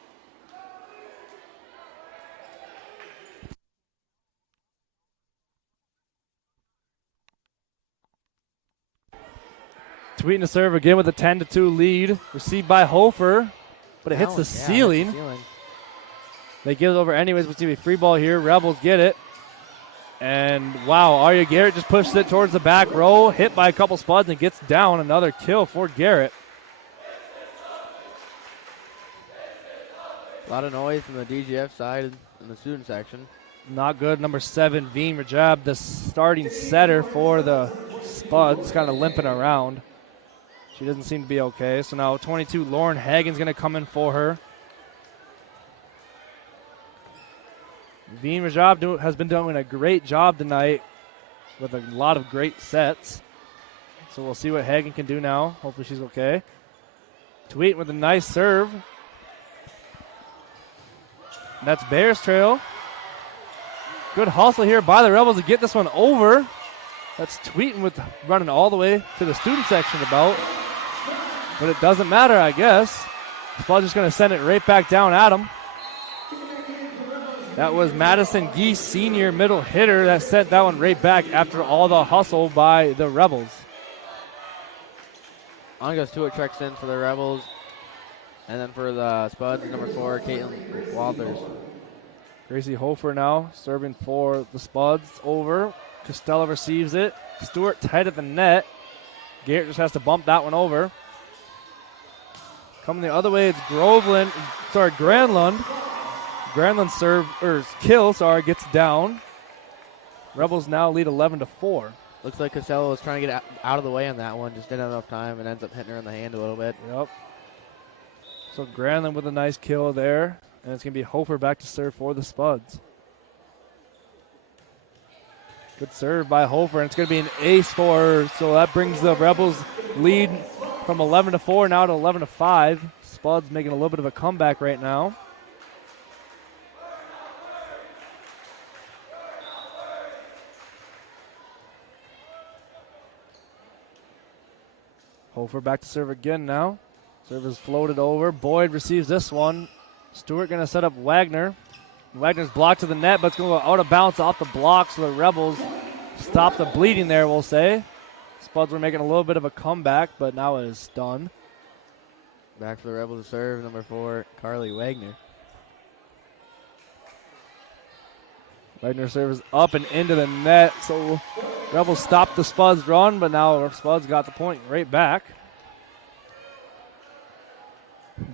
Tweeting to serve again with a 10-2 lead. Received by Hofer, but it hits the ceiling. They give it over anyways. We'll see a free ball here. Rebels get it. And wow, Aria Garrett just pushes it towards the back row, hit by a couple Spuds and gets down. Another kill for Garrett. A lot of noise from the DGF side in the student section. Not good. Number 7, Veen Rajab, the starting setter for the Spuds, kind of limping around. She doesn't seem to be okay. So now 22, Lauren Hagen's going to come in for her. Veen Rajab has been doing a great job tonight with a lot of great sets. So we'll see what Hagen can do now. Hopefully she's okay. Tweet with a nice serve. And that's Bears Trail. Good hustle here by the Rebels to get this one over. That's Tweeting with running all the way to the student section about. But it doesn't matter, I guess. Spud's just going to send it right back down at him. That was Madison Geese, senior middle hitter, that sent that one right back after all the hustle by the Rebels. Angus Stewart checks in for the Rebels. And then for the Spuds, number 4, Caitlin Walters. Gracie Hofer now serving for the Spuds over. Costello receives it. Stewart tight at the net. Garrett just has to bump that one over. Coming the other way, it's Granlund. Granlund's kill gets down. Rebels now lead 11-4. Looks like Costello was trying to get out of the way on that one. Just didn't have enough time and ends up hitting her in the hand a little bit. Yep. So Granlund with a nice kill there. And it's going to be Hofer back to serve for the Spuds. Good serve by Hofer, and it's going to be an ace for her. So that brings the Rebels lead from 11-4 now to 11-5. Spuds making a little bit of a comeback right now. Hofer back to serve again now. Serve is floated over. Boyd receives this one. Stewart going to set up Wagner. Wagner's blocked to the net, but it's going to go out of bounds off the block, so the Rebels stop the bleeding there, we'll say. Spuds were making a little bit of a comeback, but now it is done. Back for the Rebels to serve, number 4, Carly Wagner. Wagner serves up and into the net, so Rebels stopped the Spuds run, but now Spuds got the point right back.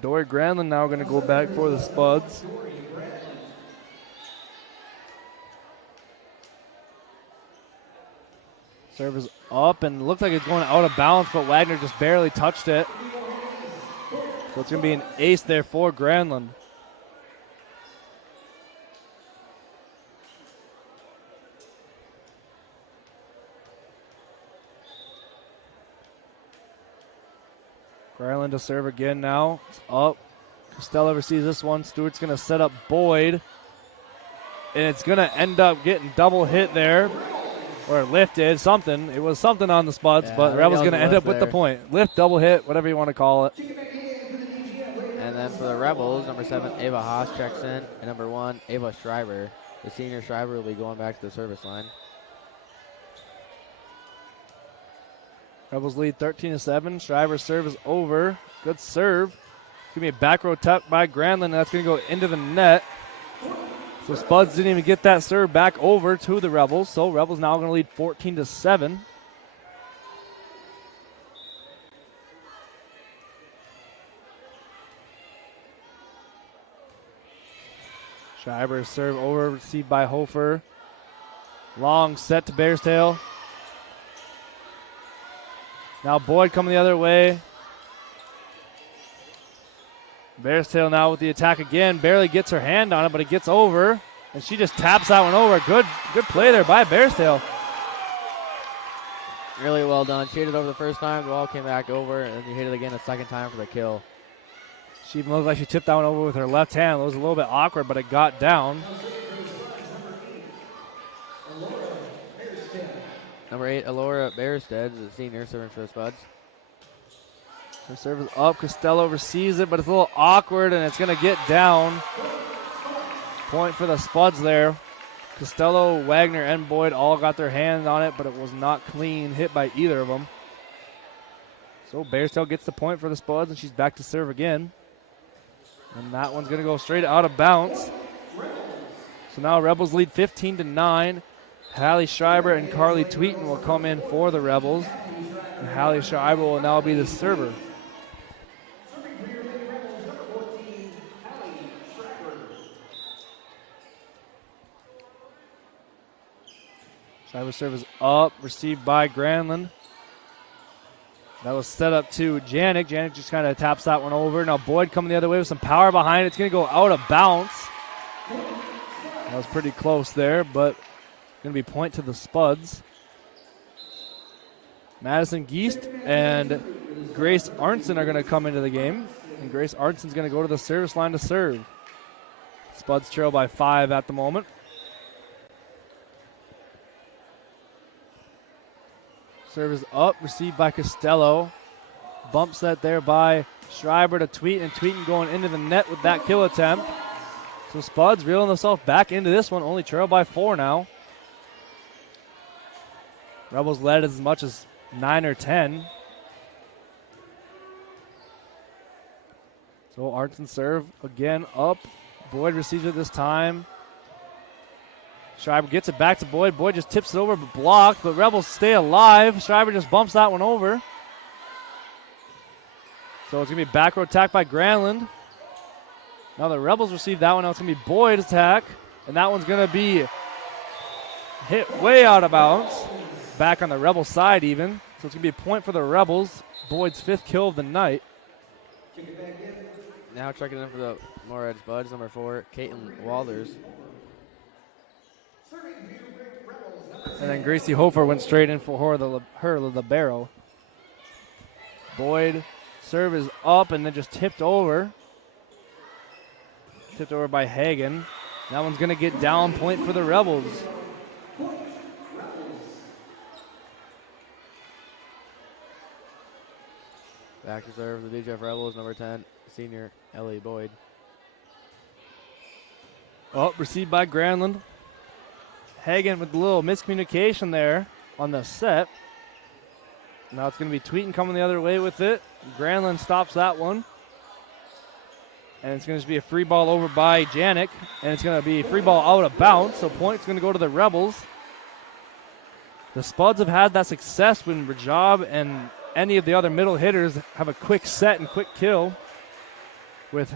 Dory Granlund now going to go back for the Spuds. Serve is up and looked like it's going out of bounds, but Wagner just barely touched it. So it's going to be an ace there for Granlund. Granlund to serve again now. It's up. Costello receives this one. Stewart's going to set up Boyd. And it's going to end up getting double hit there. Or lifted, something. It was something on the Spuds, but the Rebels going to end up with the point. Lift, double hit, whatever you want to call it. And then for the Rebels, number 7, Ava Haas checks in. And number 1, Ava Schreiber. The senior Schreiber will be going back to the service line. Rebels lead 13-7. Schreiber's serve is over. Good serve. It's going to be a back row tuck by Granlund, and that's going to go into the net. So Spuds didn't even get that serve back over to the Rebels. So Rebels now going to lead 14-7. Schreiber's serve over, received by Hofer. Long set to Bearstail. Now Boyd coming the other way. Bearstail now with the attack again. Barely gets her hand on it, but it gets over. And she just taps that one over. Good play there by Bearstail. Really well done. She hit it over the first time. The ball came back over, and you hit it again the second time for the kill. She even looked like she tipped that one over with her left hand. It was a little bit awkward, but it got down. Number 8, Alora Bearstead is a senior serving for the Spuds. Her serve is up. Costello receives it, but it's a little awkward, and it's going to get down. Point for the Spuds there. Costello, Wagner, and Boyd all got their hands on it, but it was not clean hit by either of them. So Bearstail gets the point for the Spuds, and she's back to serve again. And that one's going to go straight out of bounds. So now Rebels lead 15-9. Hallie Schreiber and Carly Tweeten will come in for the Rebels. And Hallie Schreiber will now be the server. Schreiber's serve is up, received by Granlund. That was set up to Janik. Janik just kind of taps that one over. Now Boyd coming the other way with some power behind it. It's going to go out of bounds. That was pretty close there, but going to be point to the Spuds. Madison Geist and Grace Arnson are going to come into the game. And Grace Arnson's going to go to the service line to serve. Spuds trail by 5 at the moment. Serve is up, received by Costello. Bump set there by Schreiber to Tweeten, and Tweeten going into the net with that kill attempt. So Spuds reeling themselves back into this one, only trail by 4 now. Rebels led as much as 9 or 10. So Arnson serve again up. Boyd receives it this time. Schreiber gets it back to Boyd. Boyd just tips it over, but blocked, but Rebels stay alive. Schreiber just bumps that one over. So it's going to be a back row attack by Granlund. Now the Rebels receive that one. Now it's going to be Boyd's attack, and that one's going to be hit way out of bounds. Back on the Rebel side even. So it's going to be a point for the Rebels. Boyd's 5th kill of the night. Now checking in for the Moorhead Spuds, number 4, Caitlin Walters. And then Gracie Hofer went straight in for her libero. Boyd, serve is up and then just tipped over. Tipped over by Hagen. That one's going to get down, point for the Rebels. Back to serve the DJF Rebels, number 10, senior Ellie Boyd. Oh, received by Granlund. Hagen with a little miscommunication there on the set. Now it's going to be Tweeten coming the other way with it. Granlund stops that one. And it's going to be a free ball over by Janik. And it's going to be a free ball out of bounds. So point's going to go to the Rebels. The Spuds have had that success when Rajab and any of the other middle hitters have a quick set and quick kill. With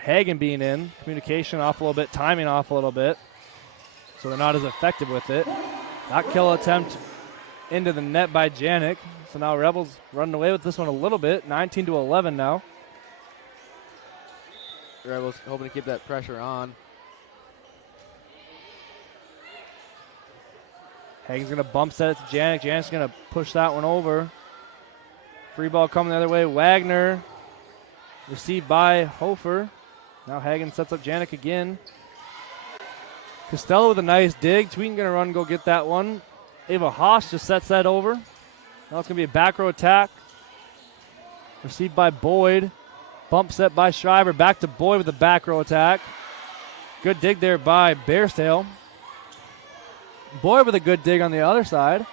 Hagen being in. Communication off a little bit, timing off a little bit. So they're not as effective with it. That kill attempt into the net by Janik. So now Rebels running away with this one a little bit. 19-11 now. The Rebels hoping to keep that pressure on. Hagen's going to bump set it to Janik. Janik's going to push that one over. Free ball coming the other way. Wagner received by Hofer. Now Hagen sets up Janik again. Costello with a nice dig. Tweeten going to run and go get that one. Ava Haas just sets that over. Now it's going to be a back row attack. Received by Boyd. Bump set by Schreiber. Back to Boyd with a back row attack. Good dig there by Bearstail. Boyd with a good dig on the other side.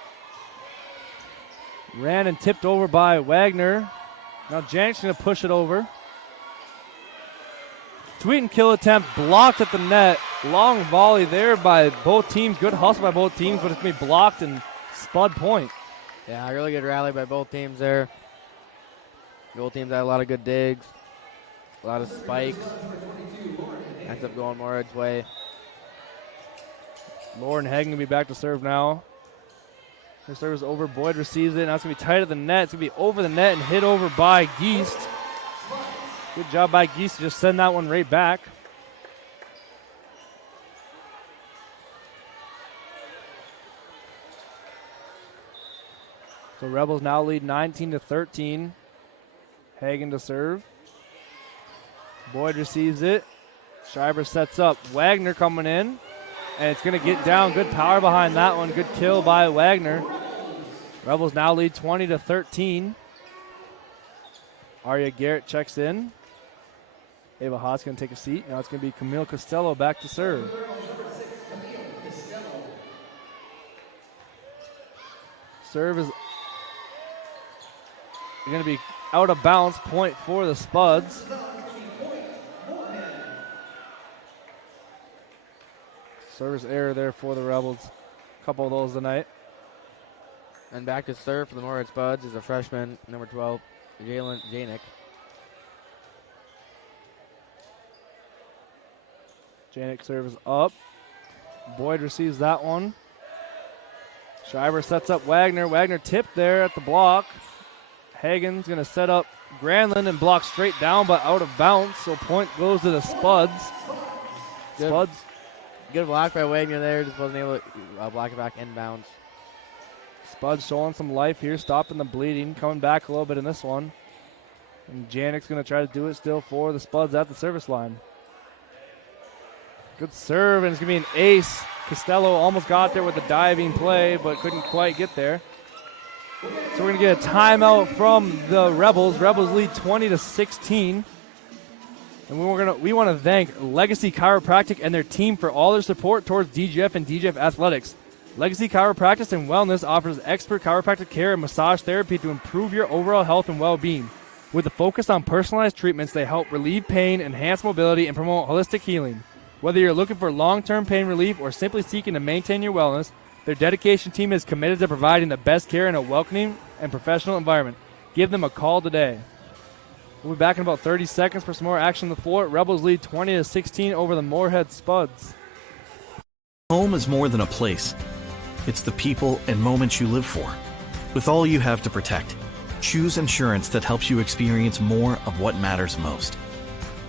Ran and tipped over by Wagner. Now Janik's going to push it over. Tweeten kill attempt blocked at the net. Long volley there by both teams. Good hustle by both teams, but it's going to be blocked and Spud point. Yeah, really good rally by both teams there. Both teams had a lot of good digs, a lot of spikes. Ends up going Moorhead's way. Lauren Hagen going to be back to serve now. Her serve is over. Boyd receives it. Now it's going to be tight at the net. It's going to be over the net and hit over by Geist. Good job by Geist to just send that one right back. So Rebels now lead 19-13. Hagen to serve. Boyd receives it. Schreiber sets up. Wagner coming in. And it's going to get down. Good power behind that one. Good kill by Wagner. Rebels now lead 20-13. Arya Garrett checks in. Ava Haas going to take a seat. Now it's going to be Camille Costello back to serve. Serve is going to be out of bounds. Point for the Spuds. Service error there for the Rebels. A couple of those tonight. And back to serve for the Moorhead Spuds is a freshman, number 12, Jalen Janik. Janik serves up. Boyd receives that one. Schreiber sets up Wagner. Wagner tipped there at the block. Hagen's going to set up Granlund and block straight down but out of bounds. So point goes to the Spuds. Spuds. Good block by Wagner there. Just wasn't able to block it back inbounds. Spuds showing some life here, stopping the bleeding. Coming back a little bit in this one. And Janik's going to try to do it still for the Spuds at the service line. Good serve, and it's going to be an ace. Costello almost got there with the diving play, but couldn't quite get there. So we're going to get a timeout from the Rebels. Rebels lead 20-16. And we want to thank Legacy Chiropractic and their team for all their support towards DGF and DGF athletics. Legacy Chiropractic and Wellness offers expert chiropractic care and massage therapy to improve your overall health and well-being. With a focus on personalized treatments, they help relieve pain, enhance mobility, and promote holistic healing. Whether you're looking for long-term pain relief or simply seeking to maintain your wellness, their dedication team is committed to providing the best care in a welcoming and professional environment. Give them a call today. We'll be back in about 30 seconds for some more action on the floor. Rebels lead 20-16 over the Moorhead Spuds. Home is more than a place. It's the people and moments you live for. With all you have to protect, choose insurance that helps you experience more of what matters most.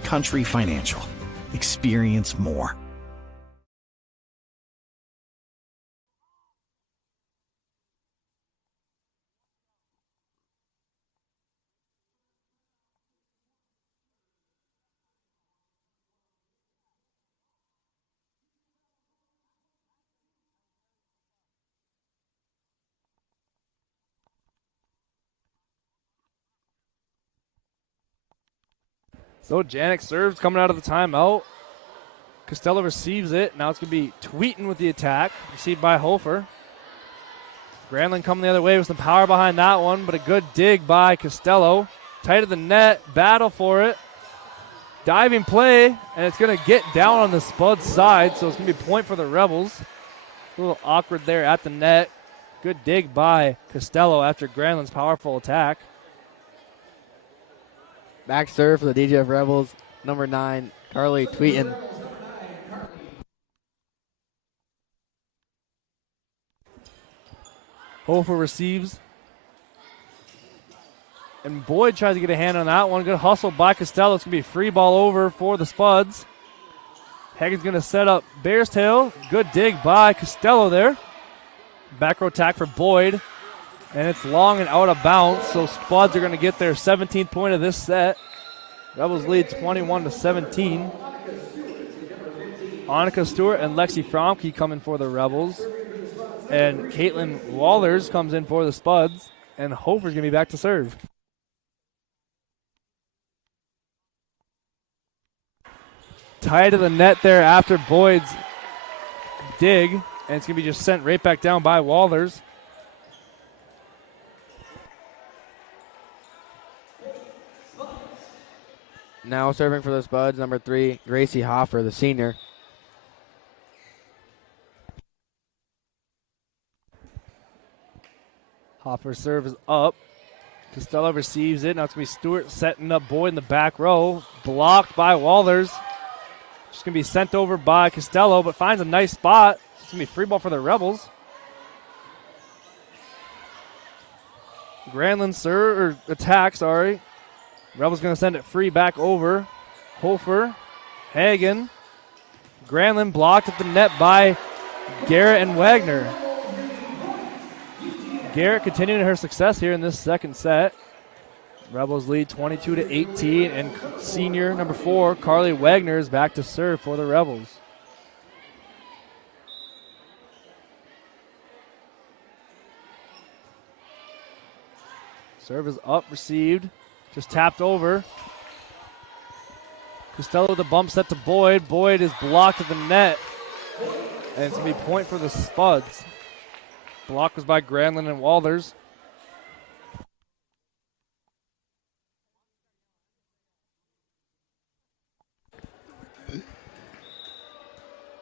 Country Financial. Experience more. So Janik serves coming out of the timeout. Costello receives it. Now it's going to be Tweeten with the attack. Received by Hofer. Granlund coming the other way with some power behind that one, but a good dig by Costello. Tight of the net, battle for it. Diving play, and it's going to get down on the Spud side, so it's going to be a point for the Rebels. A little awkward there at the net. Good dig by Costello after Granlund's powerful attack. Back serve for the DGF Rebels, number 9, Carly Tweeten. Hofer receives. And Boyd tries to get a hand on that one. Good hustle by Costello. It's going to be a free ball over for the Spuds. Hagen's going to set up Bear's Tail. Good dig by Costello there. Back row attack for Boyd. And it's long and out of bounds, so Spuds are going to get their 17th point of this set. Rebels lead 21-17. Annika Stewart and Lexi Fromke coming for the Rebels. And Caitlin Wallers comes in for the Spuds. And Hofer's going to be back to serve. Tight to the net there after Boyd's dig. And it's going to be just sent right back down by Wallers. Now serving for the Spuds, number 3, Gracie Hoffer, the senior. Hoffer's serve is up. Costello receives it. Now it's going to be Stewart setting up Boyd in the back row. Blocked by Wallers. Just going to be sent over by Costello, but finds a nice spot. It's going to be free ball for the Rebels. Granlund attack. Rebels going to send it free back over. Hofer, Hagen, Granlund blocked at the net by Garrett and Wagner. Garrett continuing her success here in this second set. Rebels lead 22-18, and senior number 4, Carly Wagner, is back to serve for the Rebels. Serve is up, received. Just tapped over. Costello with a bump set to Boyd. Boyd is blocked at the net. And it's going to be point for the Spuds. Block was by Granlund and Walders.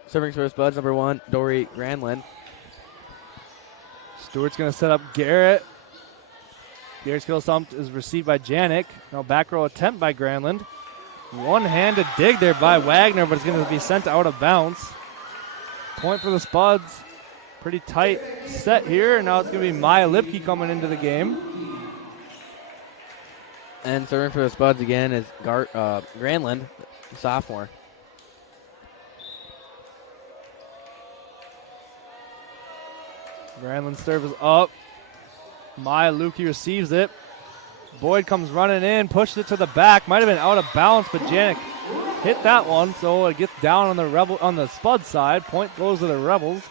Serving for the Spuds, number 1, Dory Granlund. Stewart's going to set up Garrett. Garrett's kill sump is received by Janik. Now back row attempt by Granlund. One-handed dig there by Wagner, but it's going to be sent out of bounds. Point for the Spuds. Pretty tight set here. Now it's going to be Maya Lipke coming into the game. And serving for the Spuds again is Granlund, sophomore. Granlund's serve is up. Maya Lukey receives it. Boyd comes running in, pushes it to the back. Might have been out of bounds, but Janik hit that one, so it gets down on the Spud side. Point goes to the Rebels.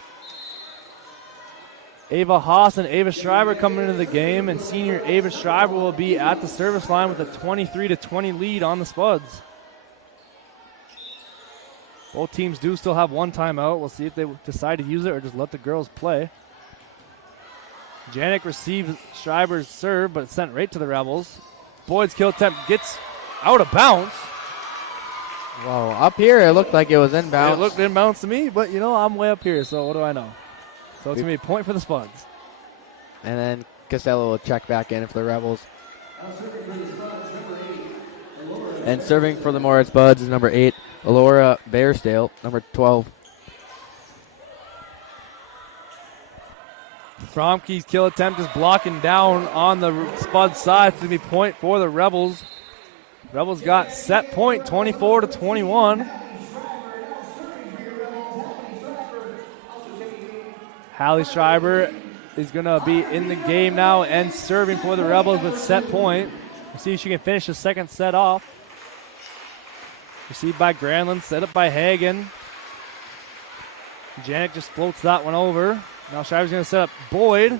Ava Haas and Ava Schreiber coming into the game, and senior Ava Schreiber will be at the service line with a 23-20 lead on the Spuds. Both teams do still have one timeout. We'll see if they decide to use it or just let the girls play. Janik receives Schreiber's serve, but it's sent right to the Rebels. Boyd's kill attempt gets out of bounds. Whoa, up here it looked like it was inbounds. It looked inbounds to me, but I'm way up here, so what do I know? So it's going to be a point for the Spuds. And then Costello will check back in for the Rebels. And serving for the Moorhead Spuds is number 8, Alora Bairstale, number 12. Fromke's kill attempt is blocking down on the Spud side. It's going to be point for the Rebels. Rebels got set point 24-21. Hallie Schreiber is going to be in the game now and serving for the Rebels with set point. We'll see if she can finish the second set off. Received by Granlund, set up by Hagen. Janik just floats that one over. Now Schreiber's going to set up Boyd.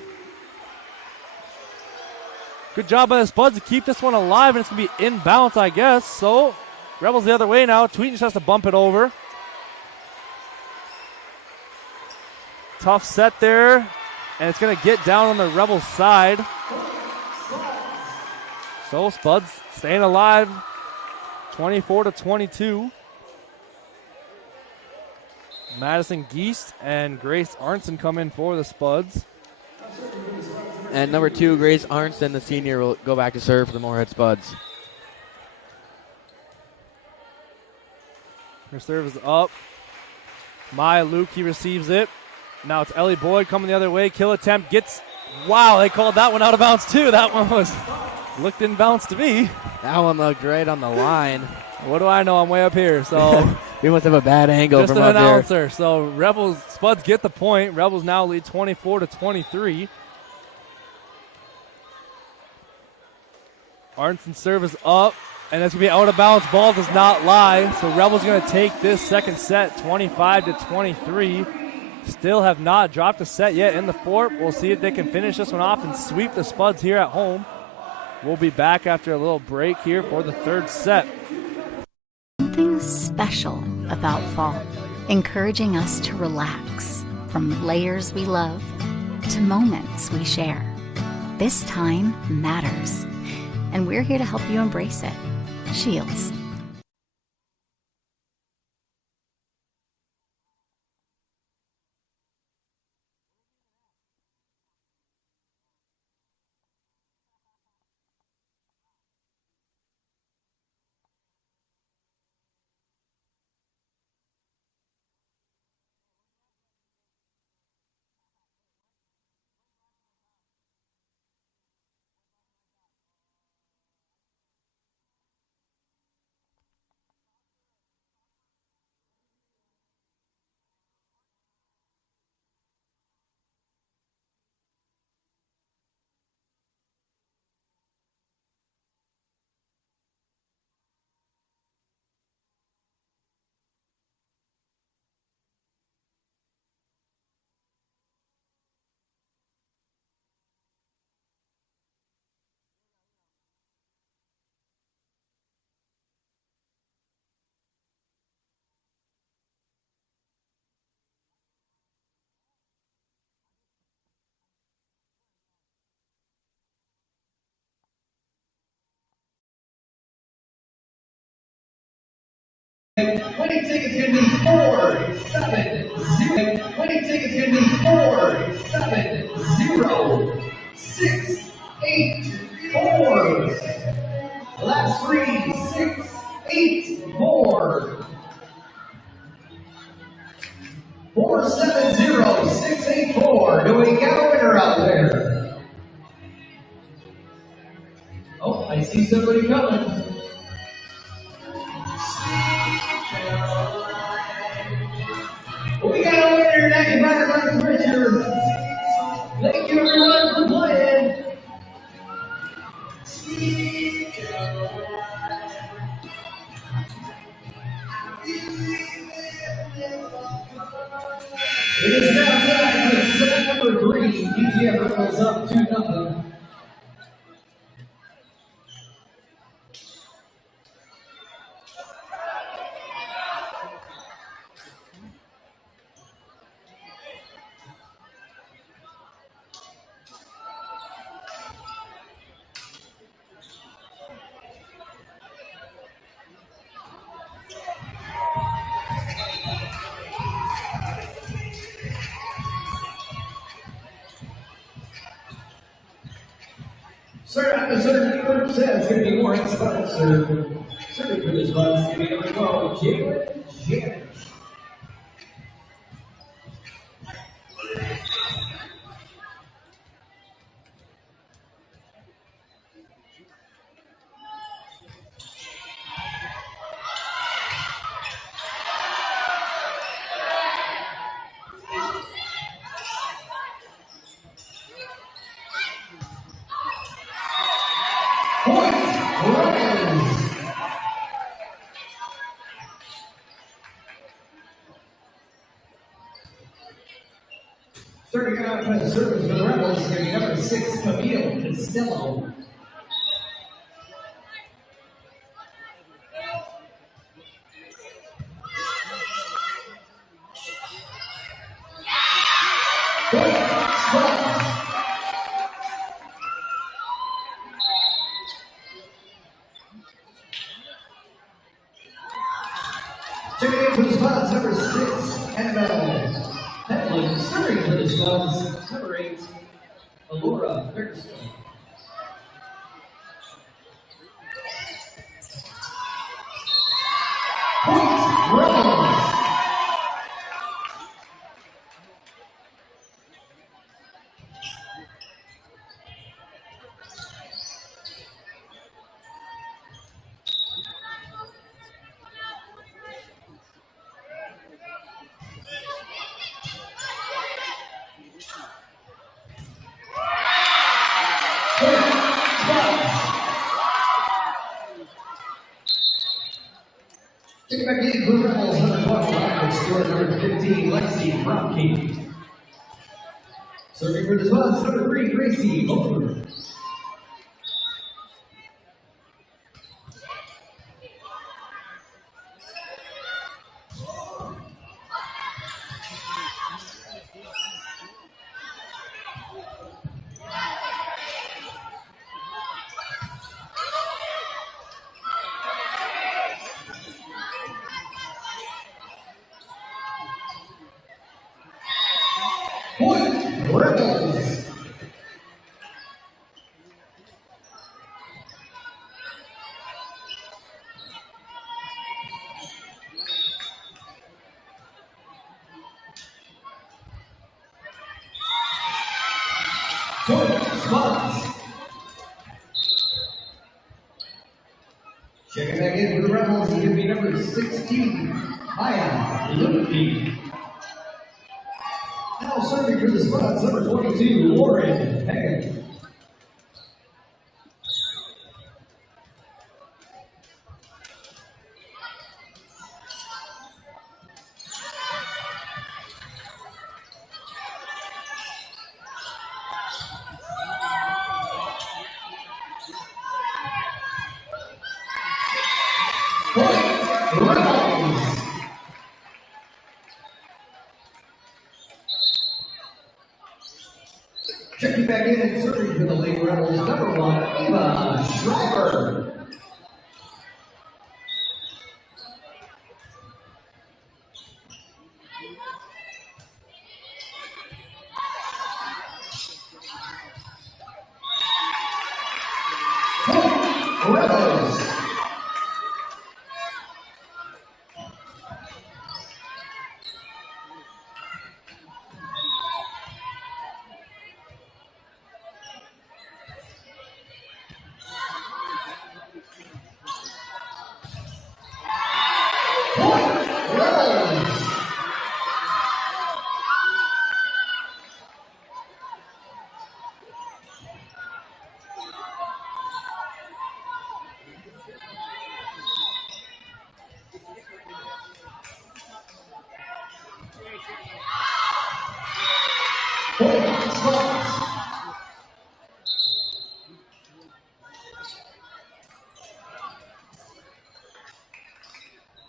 Good job by the Spuds to keep this one alive, and it's going to be inbounds, I guess. So, Rebels the other way now. Tweeten just has to bump it over. Tough set there, and it's going to get down on the Rebels side. So, Spuds staying alive, 24-22. Madison Geist and Grace Arnson come in for the Spuds. And number 2, Grace Arnson, the senior, will go back to serve for the Moorhead Spuds. Her serve is up. Maya Luke, he receives it. Now it's Ellie Boyd coming the other way. Kill attempt gets, wow, they called that one out of bounds too. That one looked in bounds to me. That one looked right on the line. What do I know? I'm way up here, so. We must have a bad angle just from an up there. announcer. So Rebels, Spuds get the point. Rebels now lead 24-23. Arnson serve is up, and it's going to be out of bounds. Ball does not lie. So Rebels going to take this second set 25-23. Still have not dropped a set yet in the fort. We'll see if they can finish this one off and sweep the Spuds here at home. We'll be back after a little break here for the third set. Something special about fall, encouraging us to relax from layers we love to moments we share. This time matters, and we're here to help you embrace it. Shields. Winning tickets can be 4-7-0. Winning tickets can be 4-7-0-6-8-4. Last 3-6-8 more. 4-7-0-6-8-4. Do we got a winner out there? Oh, I see somebody coming. We got a winner next back by Richard. Thank you everyone for playing. It is now time for set number 3. DTF Rebels up 2-0. Sir, after serving the third set, it's going to be more exciting, sir. Serving for this one, it's going to be number 12, Jalen Janik. Starting out for the service for the Rebels, number 6, Camille Costello. Checking in for the spots, number 6, Annabelle Penland. Serving for the spots, number 8, Alora Ferguson. Point, Rebels. Taking back in for Rebels, number 25, scorer number 15, Lexi Rocky. Serving for the spots, number 3, Gracie Over. Point, Rebels. Point, spots. Checking back in for the Rebels is going to be number 16, Maya Lupi. Now serving for the spots, number 22, Lauren Hagan. Point, Rebels. Checking back in and serving for the Lady Rebels, number 1, Eva Schreiber. Point, Rebels.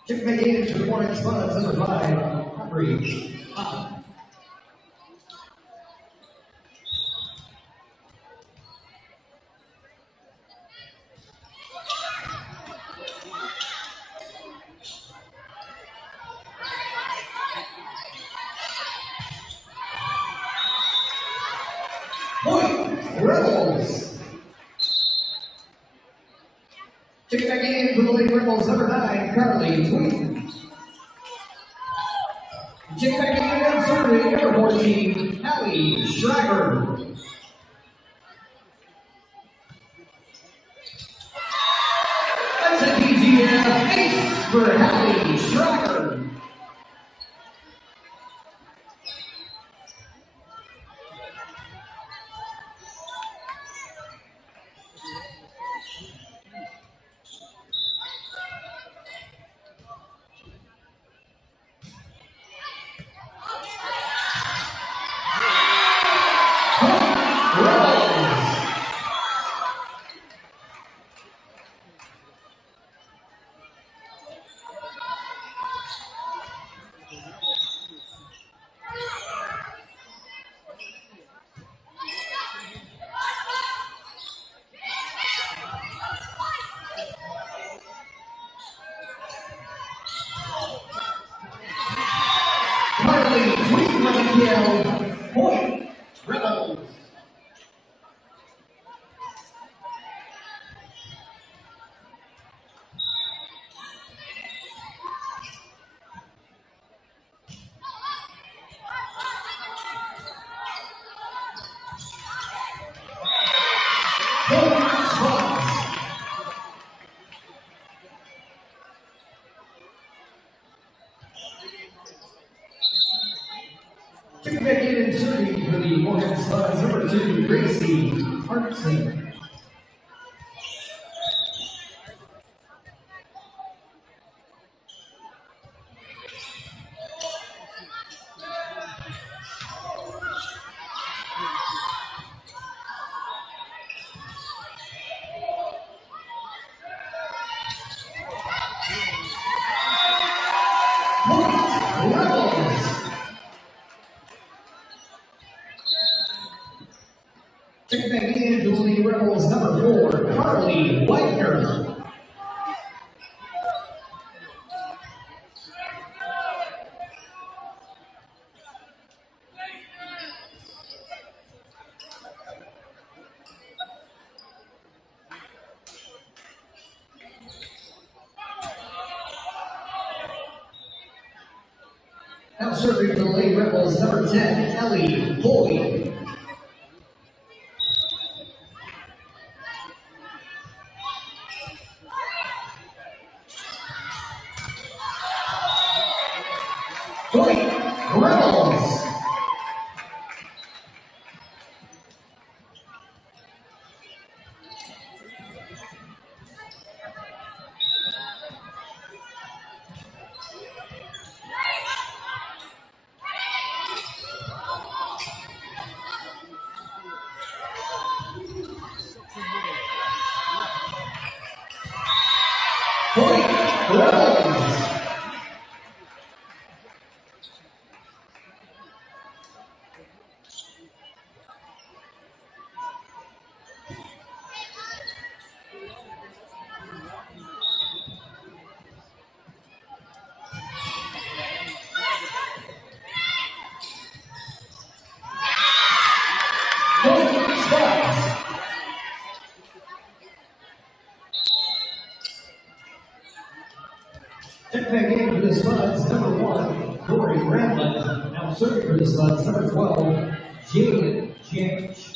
Check back in to the morning spots, number 5, Aubrey. Point, Rebels. Check back in for the Lady Rebels, number 9, Carly Tweed. Check back in and serving, number 14, Allie Schreiber. That's a PGF ace for Allie Schreiber. Carly Tweeden, point, Rebels. Checking back in and serving for the Moorhead Spuds, number 2, Gracie Hartson. Checking back in to the Rebels, number 4, Carly Whitener. Now serving for the Lady Rebels, number 10, Ellie Boyd. Point, Rebels. Point, Rebels. Check back in for the Spuds, number 1, Corey Ramlin. Now serving for the Spuds, number 12, Jaden James.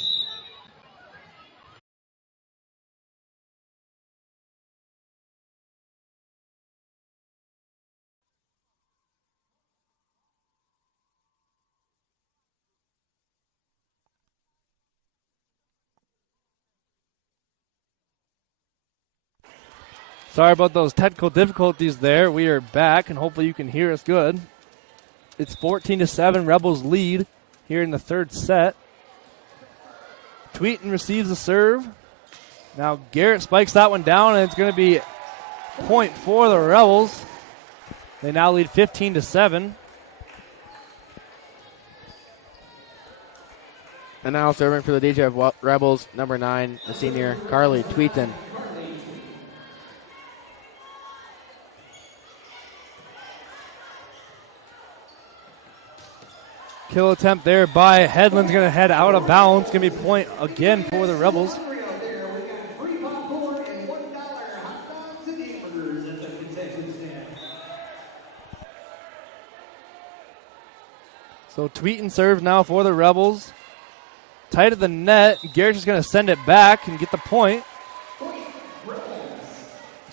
Sorry about those technical difficulties there. We are back, and hopefully you can hear us good. It's 14-7, Rebels lead here in the third set. Tweeten receives the serve. Now Garrett spikes that one down, and it's going to be point for the Rebels. They now lead 15-7. And now serving for the DJ of Rebels, number 9, the senior, Carly Tweeten. Kill attempt there by Headland's going to head out of bounds. Going to be point again for the Rebels. So Tweeten serves now for the Rebels. Tight at the net. Garrett's just going to send it back and get the point.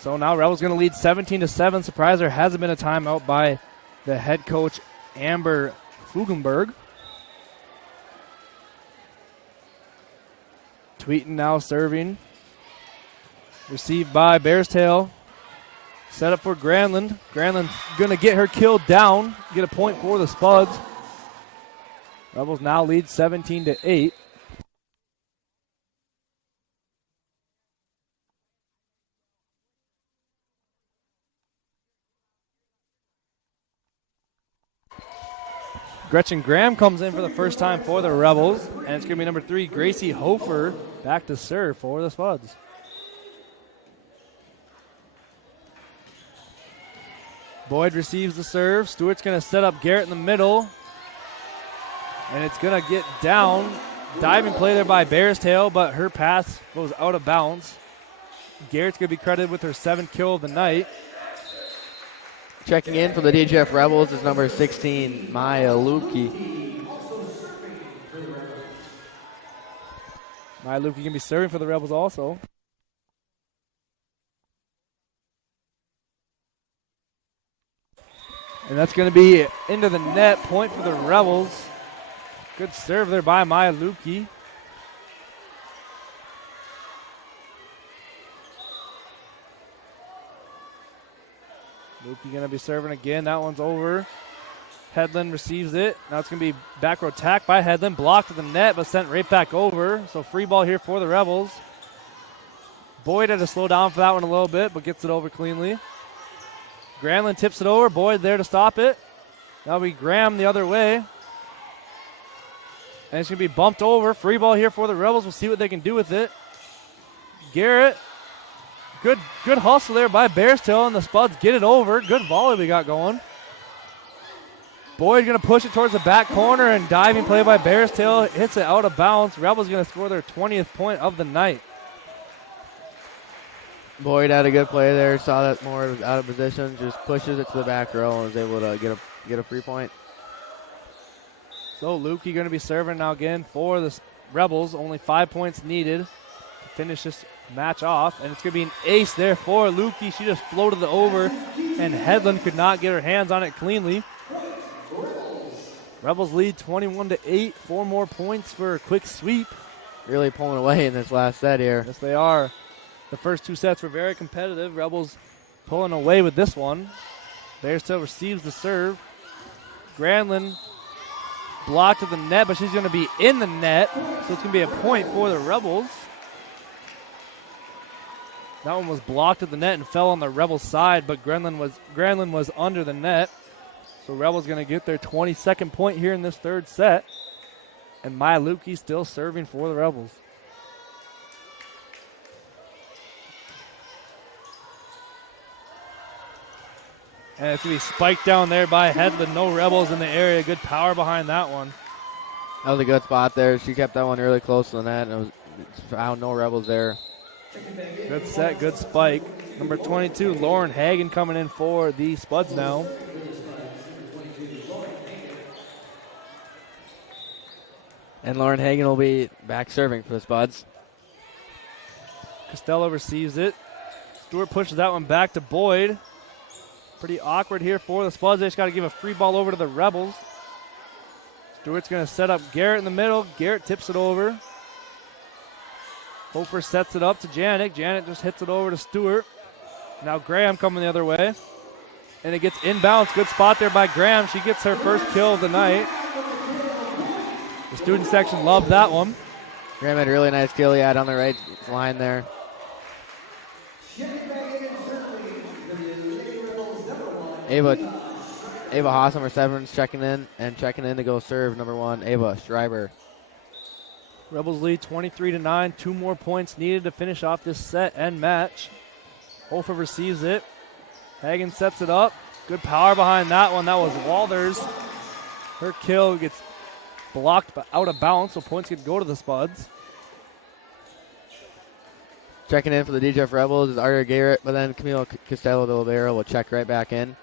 So now Rebels going to lead 17-7. Surprise, there hasn't been a timeout by the head coach, Amber Fugenberg. Tweeten now serving. Received by Bearstail. Set up for Granlund. Granlund's going to get her kill down. Get a point for the Spuds. Rebels now lead 17-8. Gretchen Graham comes in for the first time for the Rebels, and it's going to be number 3, Gracie Hofer, back to serve for the Spuds. Boyd receives the serve. Stewart's going to set up Garrett in the middle. And it's going to get down. Diving play there by Bearstail, but her pass goes out of bounds. Garrett's going to be credited with her 7th kill of the night. Checking in for the DGF Rebels is number 16, Maya Lukey. Maya Lukey going to be serving for the Rebels also. And that's going to be into the net. Point for the Rebels. Good serve there by Maya Lukey. Lukey going to be serving again. That one's over. Headland receives it. Now it's going to be back row attack by Headland. Blocked to the net, but sent right back over. So free ball here for the Rebels. Boyd had to slow down for that one a little bit, but gets it over cleanly. Granlund tips it over. Boyd there to stop it. Now we Graham the other way. And it's going to be bumped over. Free ball here for the Rebels. We'll see what they can do with it. Garrett. Good hustle there by Bearstail, and the Spuds get it over. Good volley we got going. Boyd going to push it towards the back corner, and diving play by Bearstail. Hits it out of bounds. Rebels going to score their 20th point of the night. Boyd had a good play there. Saw that Moore was out of position. Just pushes it to the back row and is able to get a free point. So Lukey going to be serving now again for the Rebels. Only 5 points needed to finish this match off. And it's going to be an ace there for Lukey. She just floated it over, and Headland could not get her hands on it cleanly. Rebels lead 21-8. 4 more points for a quick sweep. Really pulling away in this last set here. Yes, they are. The first 2 sets were very competitive. Rebels pulling away with this one. Bearstail receives the serve. Granlund blocked at the net, but she's going to be in the net, so it's going to be a point for the Rebels. That one was blocked at the net and fell on the Rebels side, but Granlund was under the net. So Rebels going to get their 22nd point here in this 3rd set. And Maya Lukey still serving for the Rebels. And it's going to be spiked down there by Headland. No Rebels in the area. Good power behind that one. That was a good spot there. She kept that one really close to the net, and it was found no Rebels there. Good set, good spike. Number 22, Lauren Hagen coming in for the Spuds now. And Lauren Hagen will be back serving for the Spuds. Costello receives it. Stewart pushes that one back to Boyd. Pretty awkward here for the Spuds. They just got to give a free ball over to the Rebels. Stewart's going to set up Garrett in the middle. Garrett tips it over. Hofer sets it up to Janik. Janik just hits it over to Stewart. Now Graham coming the other way. And it gets inbounds. Good spot there by Graham. She gets her first kill of the night. The student section loved that one. Graham had a really nice kill he had on the right line there. Ava Haas, number 7, is checking in to go serve number 1, Ava Schreiber. Rebels lead 23-9. 2 more points needed to finish off this set and match. Hofer receives it. Hagen sets it up. Good power behind that one. That was Walters. Her kill gets blocked but out of bounds, so points could go to the Spuds. Checking in for the DGF Rebels is Arya Garrett, but then Camilo Costello de Oliveira will check right back in.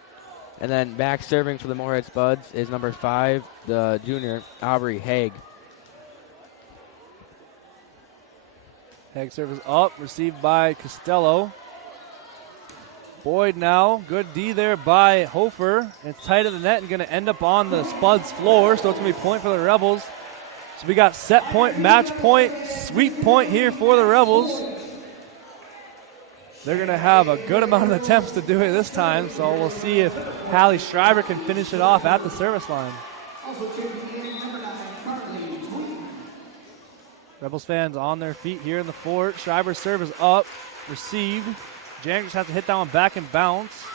And then back serving for the Moorhead Spuds is number 5, the junior, Aubrey Haig. Haig serves up, received by Costello. Boyd now, good D there by Hofer. It's tight at the net and going to end up on the Spuds floor, so it's going to be point for the Rebels. So we got set point, match point, sweep point here for the Rebels. They're going to have a good amount of attempts to do it this time, so we'll see if Hallie Schreiber can finish it off at the service line. Rebels fans on their feet here in the fort. Schreiber's serve is up, received. Janik just has to hit that one back and bounce.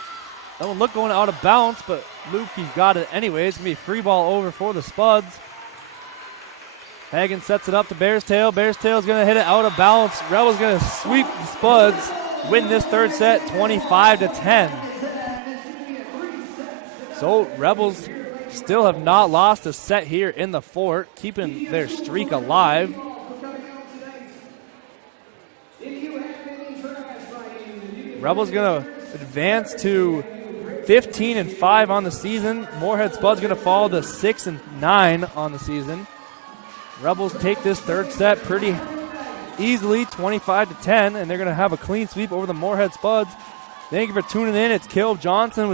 That one looked going out of bounds, but Lukey got it anyway. It's going to be a free ball over for the Spuds. Hagen sets it up to Bearstail. Bearstail's going to hit it out of bounds. Rebels going to sweep the Spuds. Win this 3rd set 25-10. So Rebels still have not lost a set here in the fort, keeping their streak alive. Rebels going to advance to 15-5 on the season. Moorhead Spuds going to fall to 6-9 on the season. Rebels take this third set pretty easily, 25-10, and they're going to have a clean sweep over the Moorhead Spuds. Thank you for tuning in. It's Caleb Johnson with